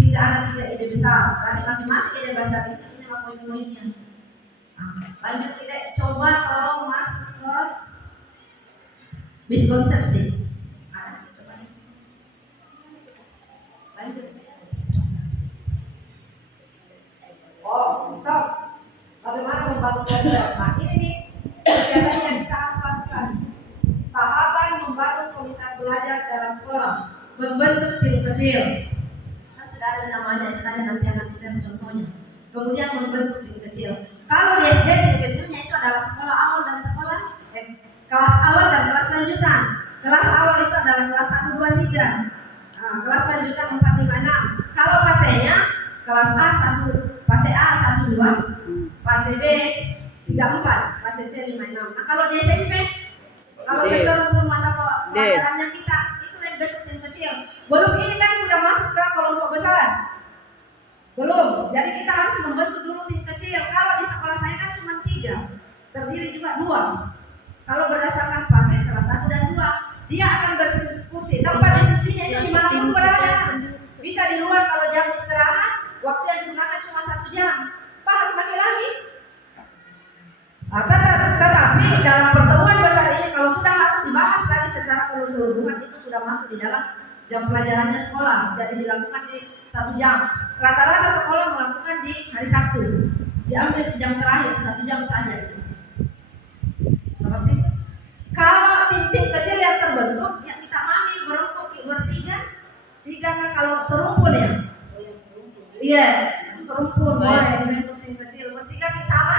tidak ada 3 ide besar. Dari masing-masing ide besar itu inilah poin-poinnya. Lanjut kita coba tolong masuk ke miskonsepsi. Ada? Coba nih. Lanjut. Oh, stop. Bagaimana membangun kelompok? Nah, ini nih kegiatan yang kita harus lakukan. Tahapan membangun komunitas belajar dalam sekolah, membentuk tim kecil. Kan sudah ada namanya, sekali nanti akan saya contohnya. Kemudian membentuk tim kecil. Kalau di SD tim kecilnya itu adalah sekolah awal dan kelas awal dan kelas lanjutan. Kelas awal itu adalah kelas 1, 2, 3. Kelas lanjutan 4, 5, 6. Kalau fasenya kelas A 1, fase A 1, 2, fase B 3, 4, fase C 5, 6. Nah, kalau di SMP, kalau seluruh mata pelajarannya kita itu lebih bentuk tim kecil. Belum ini kan sudah masuk ke kelompok besar. Belum. Jadi kita harus membentuk dulu tim kecil. Kalau di sekolah saya kan cuma 3, terdiri juga 2. Kalau berdasarkan fase kelas 1 dan 2, dia akan berdiskusi. Tempat diskusinya itu di mana pun berada. Bisa di luar kalau jam istirahat, waktu yang digunakan cuma 1 jam. Bahas lagi. Tetapi dalam pertemuan besar ini kalau sudah harus dibahas lagi secara keseluruhan itu sudah masuk di dalam jam pelajarannya sekolah. Jadi dilakukan di 1 jam. Rata-rata sekolah melakukan di hari Sabtu. Diambil di jam terakhir 1 jam saja. Seperti itu. Kalau tim-tim kecil yang terbentuk, yang kita mami bertiga, 3 kan kalau serumpun ya. Iya, serumpun boleh bentuk tim kecil. Bertiga sama.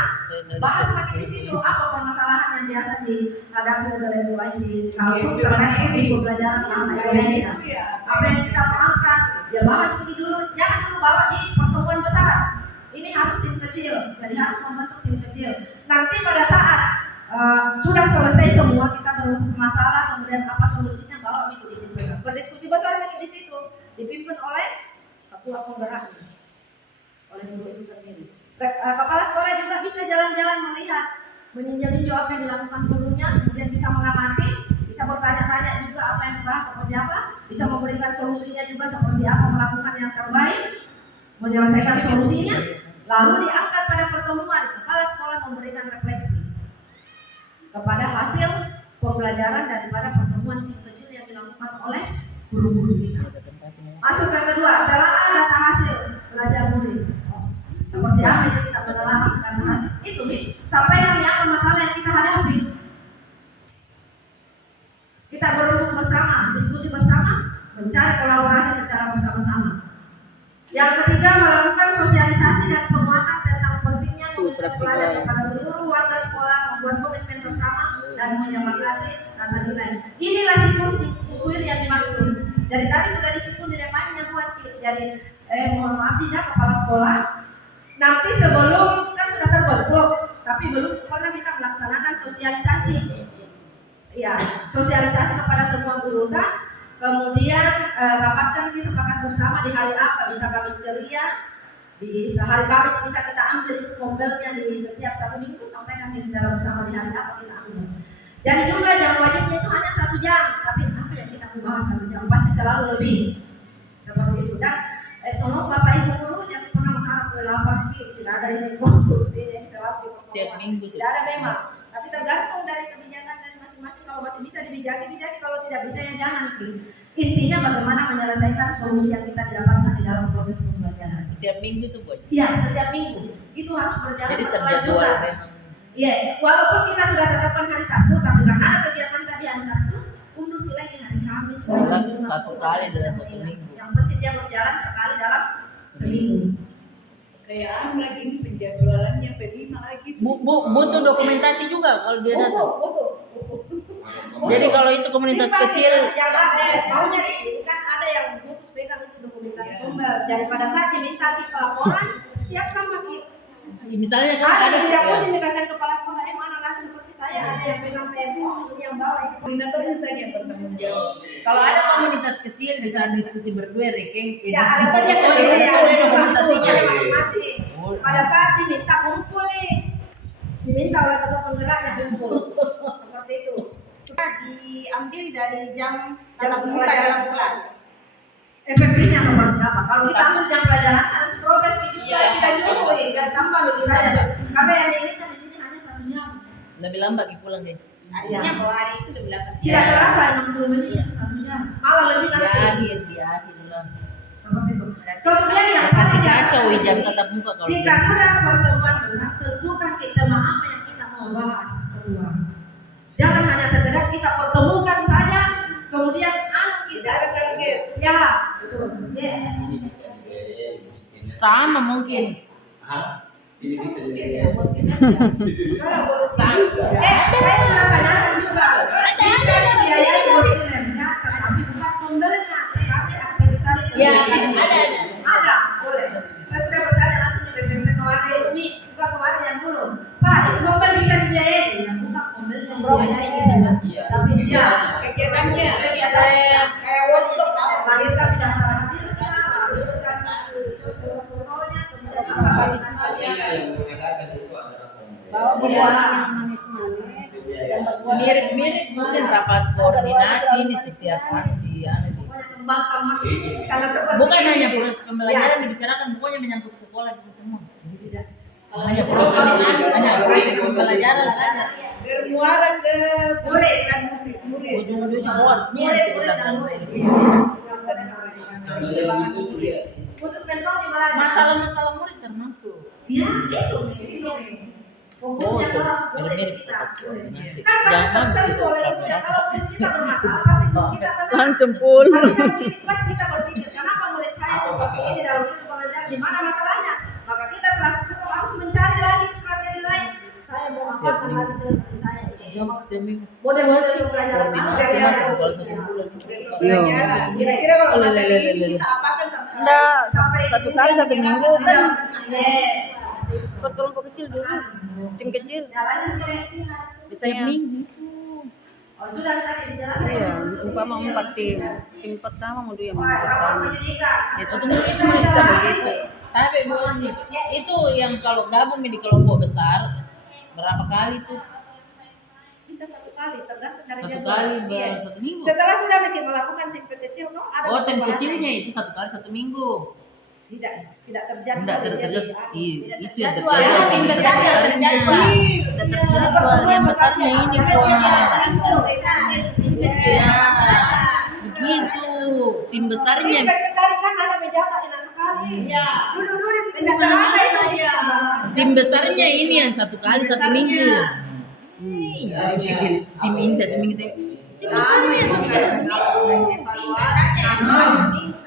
Bahas lagi di situ apa permasalahan yang biasa dihadapi oleh Bu Aji langsung terkait ini pembelajaran bahasa Indonesia. Apa yang kita mau angkat, ya bahas ini dulu. Jangan dulu bawa di pertemuan besar. Ini harus tim kecil, jadi harus membentuk tim kecil. Nanti pada saat sudah selesai semua kita bermasalah, kemudian apa solusinya bawa itu di tim besar. Berdiskusi besar lagi di situ, dipimpin oleh ketua penggerak, oleh guru itu sendiri. Kepala sekolah juga bisa jalan-jalan melihat, meninjau apa yang dilakukan gurunya, kemudian bisa mengamati, bisa bertanya-tanya juga apa yang dibahas seperti apa, bisa memberikan solusinya juga seperti apa, melakukan yang terbaik, menyelesaikan solusinya, lalu diangkat pada pertemuan. Kepala sekolah memberikan refleksi kepada hasil pembelajaran daripada pertemuan tim kecil yang dilakukan oleh guru-guru kita. Masuk yang kedua, telaah data hasil belajar murid. Seperti apa itu kita menelaah data hasil itu nih, sampaikan apa masalah yang kita hadapi. Kita berduduk bersama, diskusi bersama, mencari kolaborasi secara bersama-sama. Yang ketiga, melakukan sosialisasi dan penguatan tentang pentingnya komunitas belajar kepada seluruh warga sekolah, membuat komitmen bersama dan menyemangati tata nilai. Inilah siklus inquiry yang dimaksud. Jadi tadi sudah disinggung di depannya buat jadi mohon maaf tidak kepala sekolah. Nanti sebelum kan sudah terbentuk, tapi belum pernah kita melaksanakan sosialisasi. Ya, sosialisasi kepada semua guru kan. Kemudian rapatkan sepakat bersama di hari apa, bisa Kamis ceria, bisa hari Kamis bisa kita ambil itu mobilnya di setiap 1 minggu, sampaikan di secara bersama di hari apa kita ambil. Jadi jumlah jam wajibnya itu hanya 1 jam, tapi apa yang kita mau bahas 1 jam pasti selalu lebih seperti itu. Dan tolong Bapak Ibu guru jangan pernah mengharap lapar tidak ada ini konsul ini selalu Setiap minggu tidak ada memang, tapi tergantung dari kebijakan dari masing-masing. Kalau masih bisa dijagi, kalau tidak bisa ya jangan. Intinya bagaimana menyelesaikan solusi yang kita dapatkan di dalam proses pembelajaran. Setiap minggu tuh buat. Iya, setiap minggu itu harus berjalan. Jadi terjadwal berkelanjutan. memang. Iya, walaupun kita sudah tetapkan hari Sabtu, tapi karena ada kegiatan tadi hari Sabtu, undur lagi hari Kamis. Jelas 1 kali dalam 1 minggu. Yang penting dia berjalan sekali dalam seminggu. Kayak lagi ini penjadwalannya P5 lagi. Butuh dokumentasi juga kalau dia datang. Butuh. Jadi kalau itu komunitas Simpan kecil, yang maunya di sini kan ada yang khusus pegang itu dokumentasi kembali. Daripada saat diminta di pelaporan, siapkan lagi. misalnya kan Ada tidak ya, pusing dikasih kepala sekolah, mana lagi seperti saya ada yang pegang PMO, ini yang bawa ini. Koordinatornya saja yang bertanggung jawab. kalau ada komunitas kecil di saat diskusi berdua Rekeng Ya ada tanya oh, sendiri itu ya, ada dokumentasinya. masing-masing. Pada saat diminta kumpul nih, diminta oleh ketua penggeraknya kumpul, seperti itu. diambil dari jam tatap muka dalam kelas. efektifnya seperti apa. Kalau kita ambil yang pelajaran kan progres kita kita cukup dan tambah lebih saja. Karena yang diinginkan di sini hanya 1 jam. Lebih lambat pulang guys. Artinya bahwa hari itu lebih lambat. Tidak terasa 60 menit 1 jam. Malah lebih nanti. Di akhir lah. Seperti itu. Kemudian yang Kasih ketiga, kacau jam tatap muka kalau jika sudah pertemuan besar, tentukan tema apa yang kita mau bahas keluar. Jangan hanya sekedar kita pertemukan saja, kemudian kita ada target. Ya, betul. Ya. Ini bisa dibiayain bosnya. sama mungkin. Hah? Ini bisa dibiayain. Kalau bos saya sudah tanyakan juga. Bisa dibiayai bos kinerja, tetapi bukan pembelinya, tetapi aktivitas. Ya, kerja. ada. Ada, boleh. Saya sudah bertanya langsung di BPP kemarin. Ini bukan kemarin yang dulu. Pak, itu mobil bisa dibiayai? Ya, bukan mobil yang dibiayai. Iya. Tapi dia Kegiatannya kayak workshop, melahirkan tidak ada hasilnya, melahirkan fotonya, kemudian apa Iya, yang mengadakan itu adalah Bawa pemerintah. buah yang manis-manis dan berbuat Mirip mungkin rapat koordinasi ini setiap hari di pokoknya kembangkan masih karena seperti bukan ini. hanya proses pembelajaran dibicarakan, pokoknya menyangkut sekolah itu semua. Hanya Proses proses ini hanya kan proses pembelajaran saja. bermuara ke murid kan musik murid. Ujung-ujungnya wordnya murid sekitar dan murid. Pembelajaran itu dia. Khusus mentor di mana? masalah-masalah murid termasuk. Ya, itu nih. Fokusnya ke murid mirip-mirip kita. rapat koordinasi. Kan pasti Jangan tersentuh begitu oleh ramai. murid. Kalau murid kita bermasalah, pasti kita akan Kan jempol. Kalau kita begini, pasti kita berpikir, kenapa murid saya seperti ini dalam ilmu pelajaran, di mana masalahnya? Maka kita selaku guru harus mencari lagi strategi lain. Saya mau apa lagi seperti saya. Jam stemming. Model-model pelajaran apa Koordinasi yang masuk ada? kalau 1 bulan. Pelajaran. Kira-kira kalau Boleh, materi boleh, ini boleh. kita apakan sampai Enggak, satu kali 1 minggu kan Yes. per kelompok kecil dulu. Tim kecil. Jalannya jelas. Biasanya Oh, sudah tadi dijelaskan. iya, umpama 4 tim. Tim pertama mau yang Wah, rapat pertama. pendidikan. Itu tuh bisa begitu. Tapi bukan itu yang kalau gabung di kelompok besar berapa kali tuh? Bisa 1 kali, tergantung dari 1 jadwal. kali Iya. 1 minggu. Setelah sudah melakukan tim kecil, toh ada Oh, tim pembahasan. kecilnya itu 1 kali 1 minggu. tidak terjadi. Enggak terjadi. Itu yang terjadwal. terjadi. Tim besarnya terjadwal. Tidak terjadwal. Yang besarnya ini Ya, begitu. Tim besarnya. Tim kecil tadi kan ada bejata enak sekali. Iya. Dulu tidak terasa itu. Tim besarnya ini yang 1 kali 1 minggu. Iya, tim kecil. Tim ini 1 minggu. Tim besarnya yang 1 kali 1 minggu.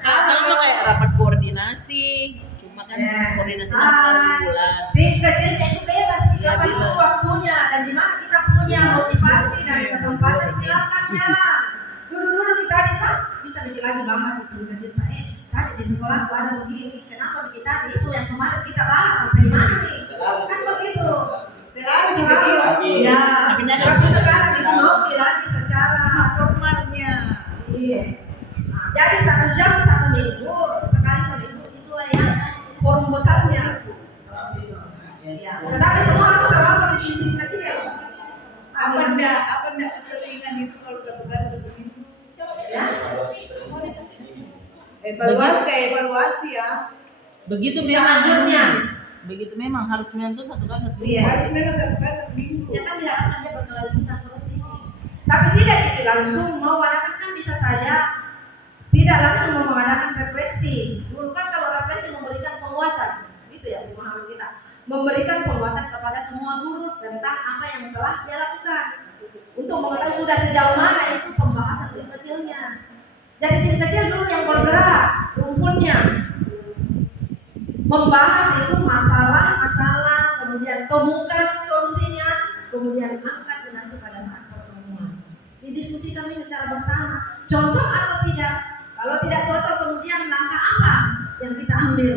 Sama kayak rapat koordinasi. Cuma kan koordinasi kan bulan. Tim kecilnya itu bebas, kita Iya, perlu bebas. waktunya dan di mana kita punya motivasi dan kesempatan silakan jalan. Dulu kita bisa bikin lagi bahas itu tim kecil. Tadi di sekolah ada begini, kenapa bikin tadi itu yang kemarin kita bahas sampai di mana nih? Kan begitu. Selalu dibegitu. Ya, Tapi ada- tapi sekarang itu mau lagi secara Formalnya. iya. Nah, jadi 1 jam 1 minggu, sekali seminggu itulah yang forum besarnya. Ya. Tetapi semua aku terlalu di tim kecil. Apa enggak keseringan itu kalau 1 kali 1 minggu? Ya. Evaluasi ya. Begitu Yang memang lanjutnya. Begitu memang harus menyentuh 1 kali 1 minggu. Iya. Harus memang 1 kali 1 minggu. Ya kan diharapkan dia berkelanjutan terus ini. Tapi tidak jadi langsung mau mengadakan kan bisa saja tidak langsung mau mengadakan refleksi. Dulu kan kalau refleksi memberikan penguatan, itu ya pemahaman kita. Memberikan penguatan kepada semua guru tentang apa yang telah dia lakukan. Untuk mengetahui sudah sejauh mana itu pembahasan tim kecilnya. Jadi tim kecil dulu yang bergerak rumpunnya membahas itu masalah-masalah, kemudian temukan solusinya, kemudian angkat nanti pada saat pertemuan. Didiskusikan secara bersama, cocok atau tidak. Kalau tidak cocok, kemudian langkah apa yang kita ambil.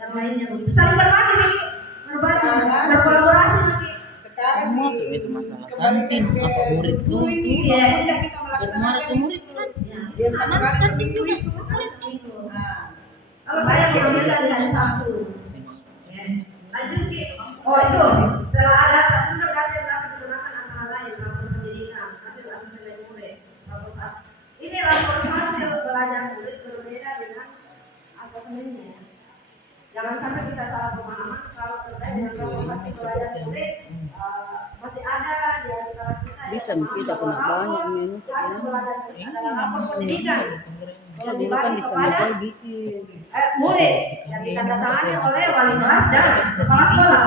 Yang lainnya begitu. Saling berbagi, Miki. Berbagi, berkolaborasi, Miki. Sekarang Termasuk itu masalah kantin apa murid tuh. Iya. Udah kita Bermuara ke melaksanakan murid kan. Ya, dia Sama 1 kali kantin 1 juga. minggu. Gitu. Nah, Kalau saya mengambil dari satu. Ya. Lanjut, Ki. Oh itu telah ada sumber data yang dapat digunakan antara lain rapor pendidikan, hasil asesmen murid, proposal. Ini rapor hasil belajar murid berbeda asemennya. Jangan sampai kita salah pemahaman kalau terkait dengan provokasi belajar murid. Masih ada di antara kita yang Bisa memahami kita bahwa kena banyak rapor minum hasil belajar murid adalah rapor pendidikan yang dulu kan dibagi di kepada sana bikin. murid yang ditandatangani oleh wali kelas dan kepala sekolah.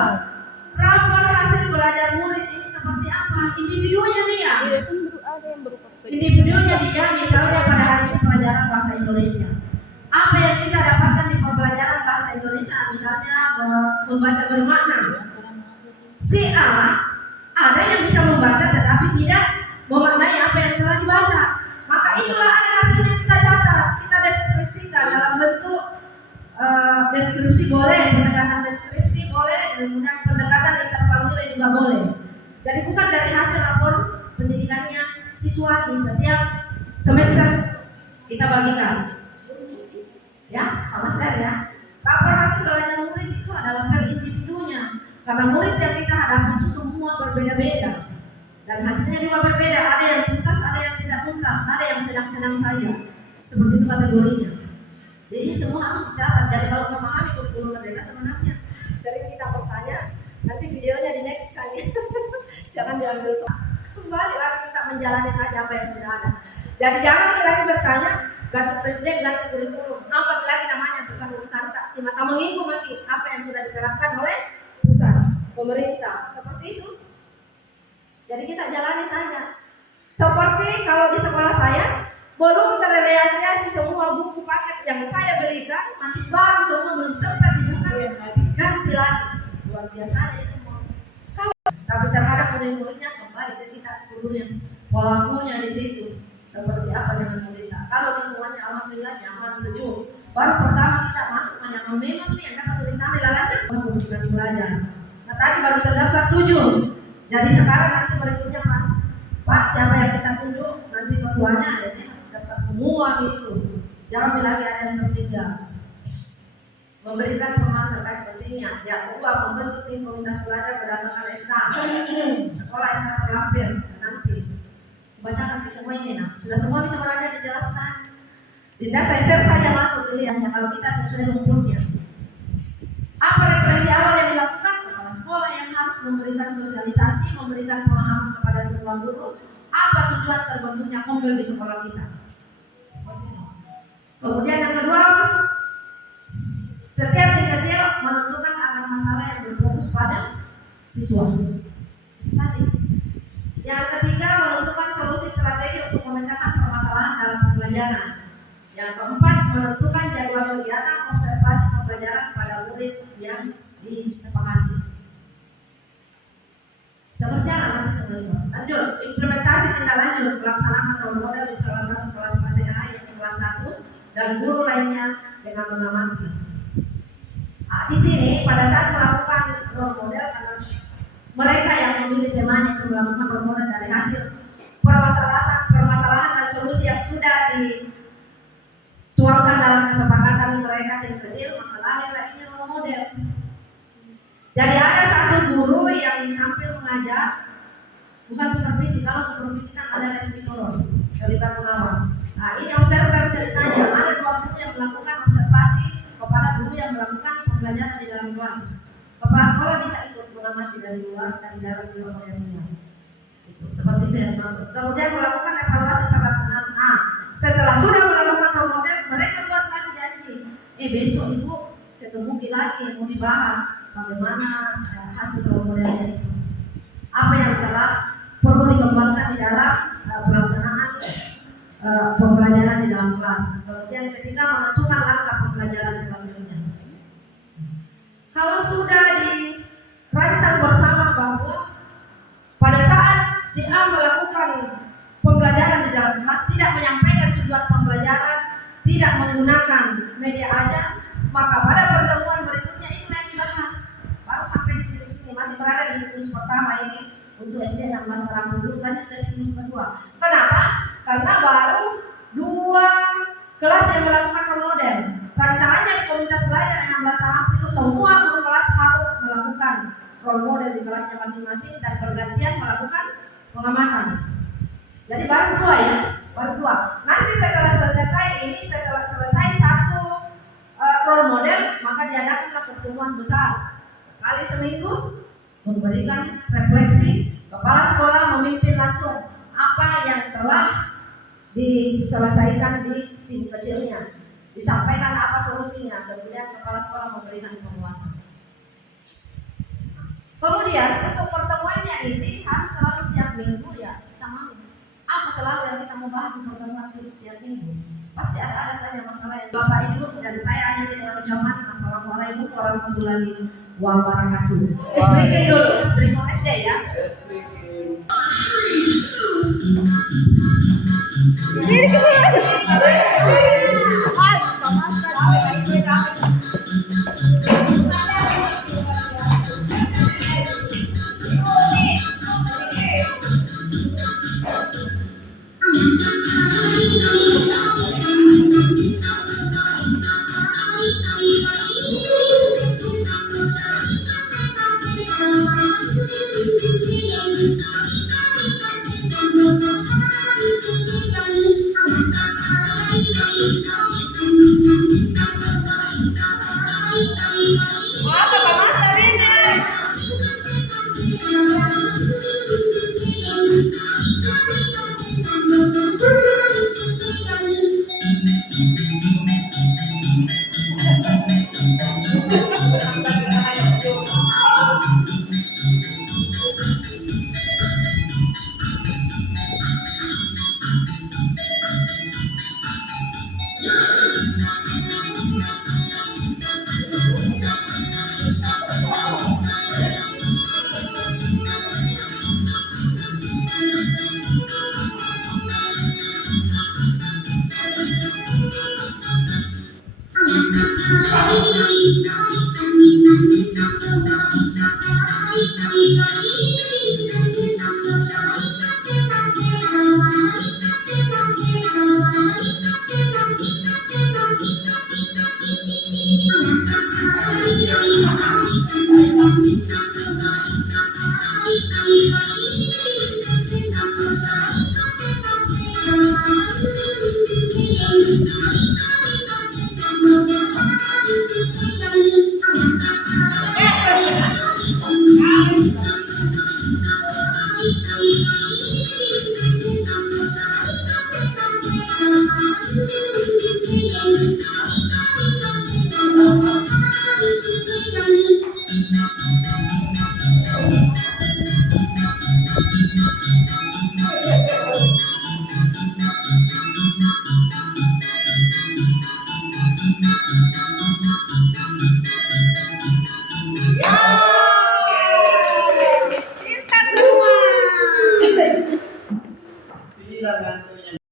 Rapor hasil belajar murid ini seperti apa? Individunya dia. Iya kan ada yang berupa Individunya dia, misalnya pada hari ini pelajaran bahasa Indonesia. Apa yang kita dapatkan di pembelajaran bahasa Indonesia? Misalnya membaca bermakna. Si A ada yang bisa membaca tetapi tidak memaknai apa yang telah dibaca. Maka itulah ada hasilnya kita catat, kita deskripsikan dalam bentuk deskripsi boleh, pendekatan deskripsi boleh, kemudian pendekatan interval nilai juga boleh. Jadi bukan dari hasil rapor pendidikannya siswa di setiap semester kita bagikan. Ya, Pak Master ya. Rapor hasil belajar murid itu adalah per individunya. Karena murid yang kita hadapi itu semua berbeda-beda. Dan hasilnya juga berbeda. Ada yang tuntas, ada yang tidak tuntas, ada yang sedang-sedang saja. Seperti itu kategorinya. Jadi semua harus dicatat. Jadi kalau memahami kurikulum merdeka sebenarnya sering kita bertanya, nanti videonya di next kali. Jangan diambil semua. Kembali lagi kita menjalani saja apa yang sudah ada. Jadi jangan lagi bertanya, ganti presiden, ganti kurikulum. Apa lagi namanya, bukan urusan tak. Si mata mengikut lagi apa yang sudah diterapkan oleh pusat, pemerintah. Seperti itu. Jadi kita jalani saja. Seperti kalau di sekolah saya, belum terrealisasi semua buku paket yang saya berikan, masih baru semua belum sempat dibuka, ganti lagi. Luar biasa itu. Tapi terhadap murid-muridnya kembali ke kita gurunya, pelakunya di situ seperti apa dengan muridnya. Kalau lingkungannya alhamdulillah nyaman sejuk, baru pertama kita masuk menyaman memang nih yang dapat tulisannya lalanda untuk tugas belajar. Nah tadi baru terdaftar 7, jadi sekarang nanti berikutnya Pak siapa yang kita tunjuk nanti ketuanya ini harus daftar semua itu. Jangan lagi ada yang tertinggal. Memberikan pemahaman terkait pentingnya. Yang kedua, membentuk tim komunitas belajar berdasarkan SK. Sekolah SK terlampir nanti. Bacakan semua ini, nah. Sudah semua bisa berada dijelaskan. Tidak saya share saja masuk pilihannya kalau kita sesuai rumputnya. Apa refleksi awal yang dilakukan? Kepala sekolah yang harus memberikan sosialisasi, memberikan pemahaman kepada semua guru. Apa tujuan terbentuknya Komgel di sekolah kita? Kemudian yang kedua, setiap tim kecil menentukan akan masalah yang berfokus pada siswa. Tadi. Yang ketiga, menentukan solusi strategi untuk memecahkan permasalahan dalam pembelajaran. Yang keempat, menentukan jadwal kegiatan observasi pembelajaran pada murid yang disepakati. Bisa berjalan nanti sebenarnya. Lanjut, implementasi tindak lanjut pelaksanaan role model di salah satu kelas PCA yaitu kelas 1 dan guru lainnya dengan mengamati. Nah, di sini pada saat melakukan role model karena mereka yang memilih temanya itu melakukan role model dari hasil permasalahan dan solusi yang sudah dituangkan dalam kesepakatan mereka tim kecil, maka lahirlah ini role model. Jadi ada satu guru yang tampil mengajar, bukan supervisi. Kalau supervisi kan ada respirator, terlibat pengawas. Nah ini observer ceritanya, ada 2 guru yang melakukan observasi kepada guru yang melakukan pembelajaran di dalam kelas. Kepala sekolah bisa ikut mengamati dari luar dan di dalam juga melihat. Seperti itu yang maksud. Kemudian melakukan evaluasi pelaksanaan. Nah, setelah sudah melakukan role model, mereka buat lagi janji. Besok ibu ketemu lagi mau dibahas bagaimana hasil role modelnya itu. Apa yang telah perlu dikembangkan di dalam pelaksanaan pembelajaran di dalam kelas. Kemudian ketika menentukan langkah pembelajaran selanjutnya. Kalau sudah dirancang bersama bahwa pada saat si A melakukan pembelajaran di dalam kelas tidak menyampaikan tujuan pembelajaran, tidak menggunakan media ajar, maka pada pertemuan berikutnya ini yang dibahas. Baru sampai di titik sini masih berada di siklus pertama ini untuk SD 16 tahun dulu lanjut ke siklus kedua. Kenapa? Karena baru 2 kelas yang melakukan role model. Rancangannya di komunitas belajar 16 tahun itu semua guru kelas harus melakukan role model di kelasnya masing-masing dan bergantian melakukan pengamatan. Jadi baru 2 ya, baru 2. Nanti setelah selesai ini, setelah selesai pertemuan besar sekali seminggu, memberikan refleksi. Kepala sekolah memimpin langsung apa yang telah diselesaikan di tim kecilnya, disampaikan apa solusinya, kemudian kepala sekolah memberikan penguatan. Kemudian untuk pertemuannya ini harus selalu tiap minggu ya, kita mau apa selalu yang kita mau bahas di pertemuan tiap minggu. Pasti ada saja masalah yang Bapak Ibu dan saya akhiri dengan ucapan Assalamualaikum warahmatullahi wabarakatuh. Speaking dulu, speaking SD ya. Jadi Ya.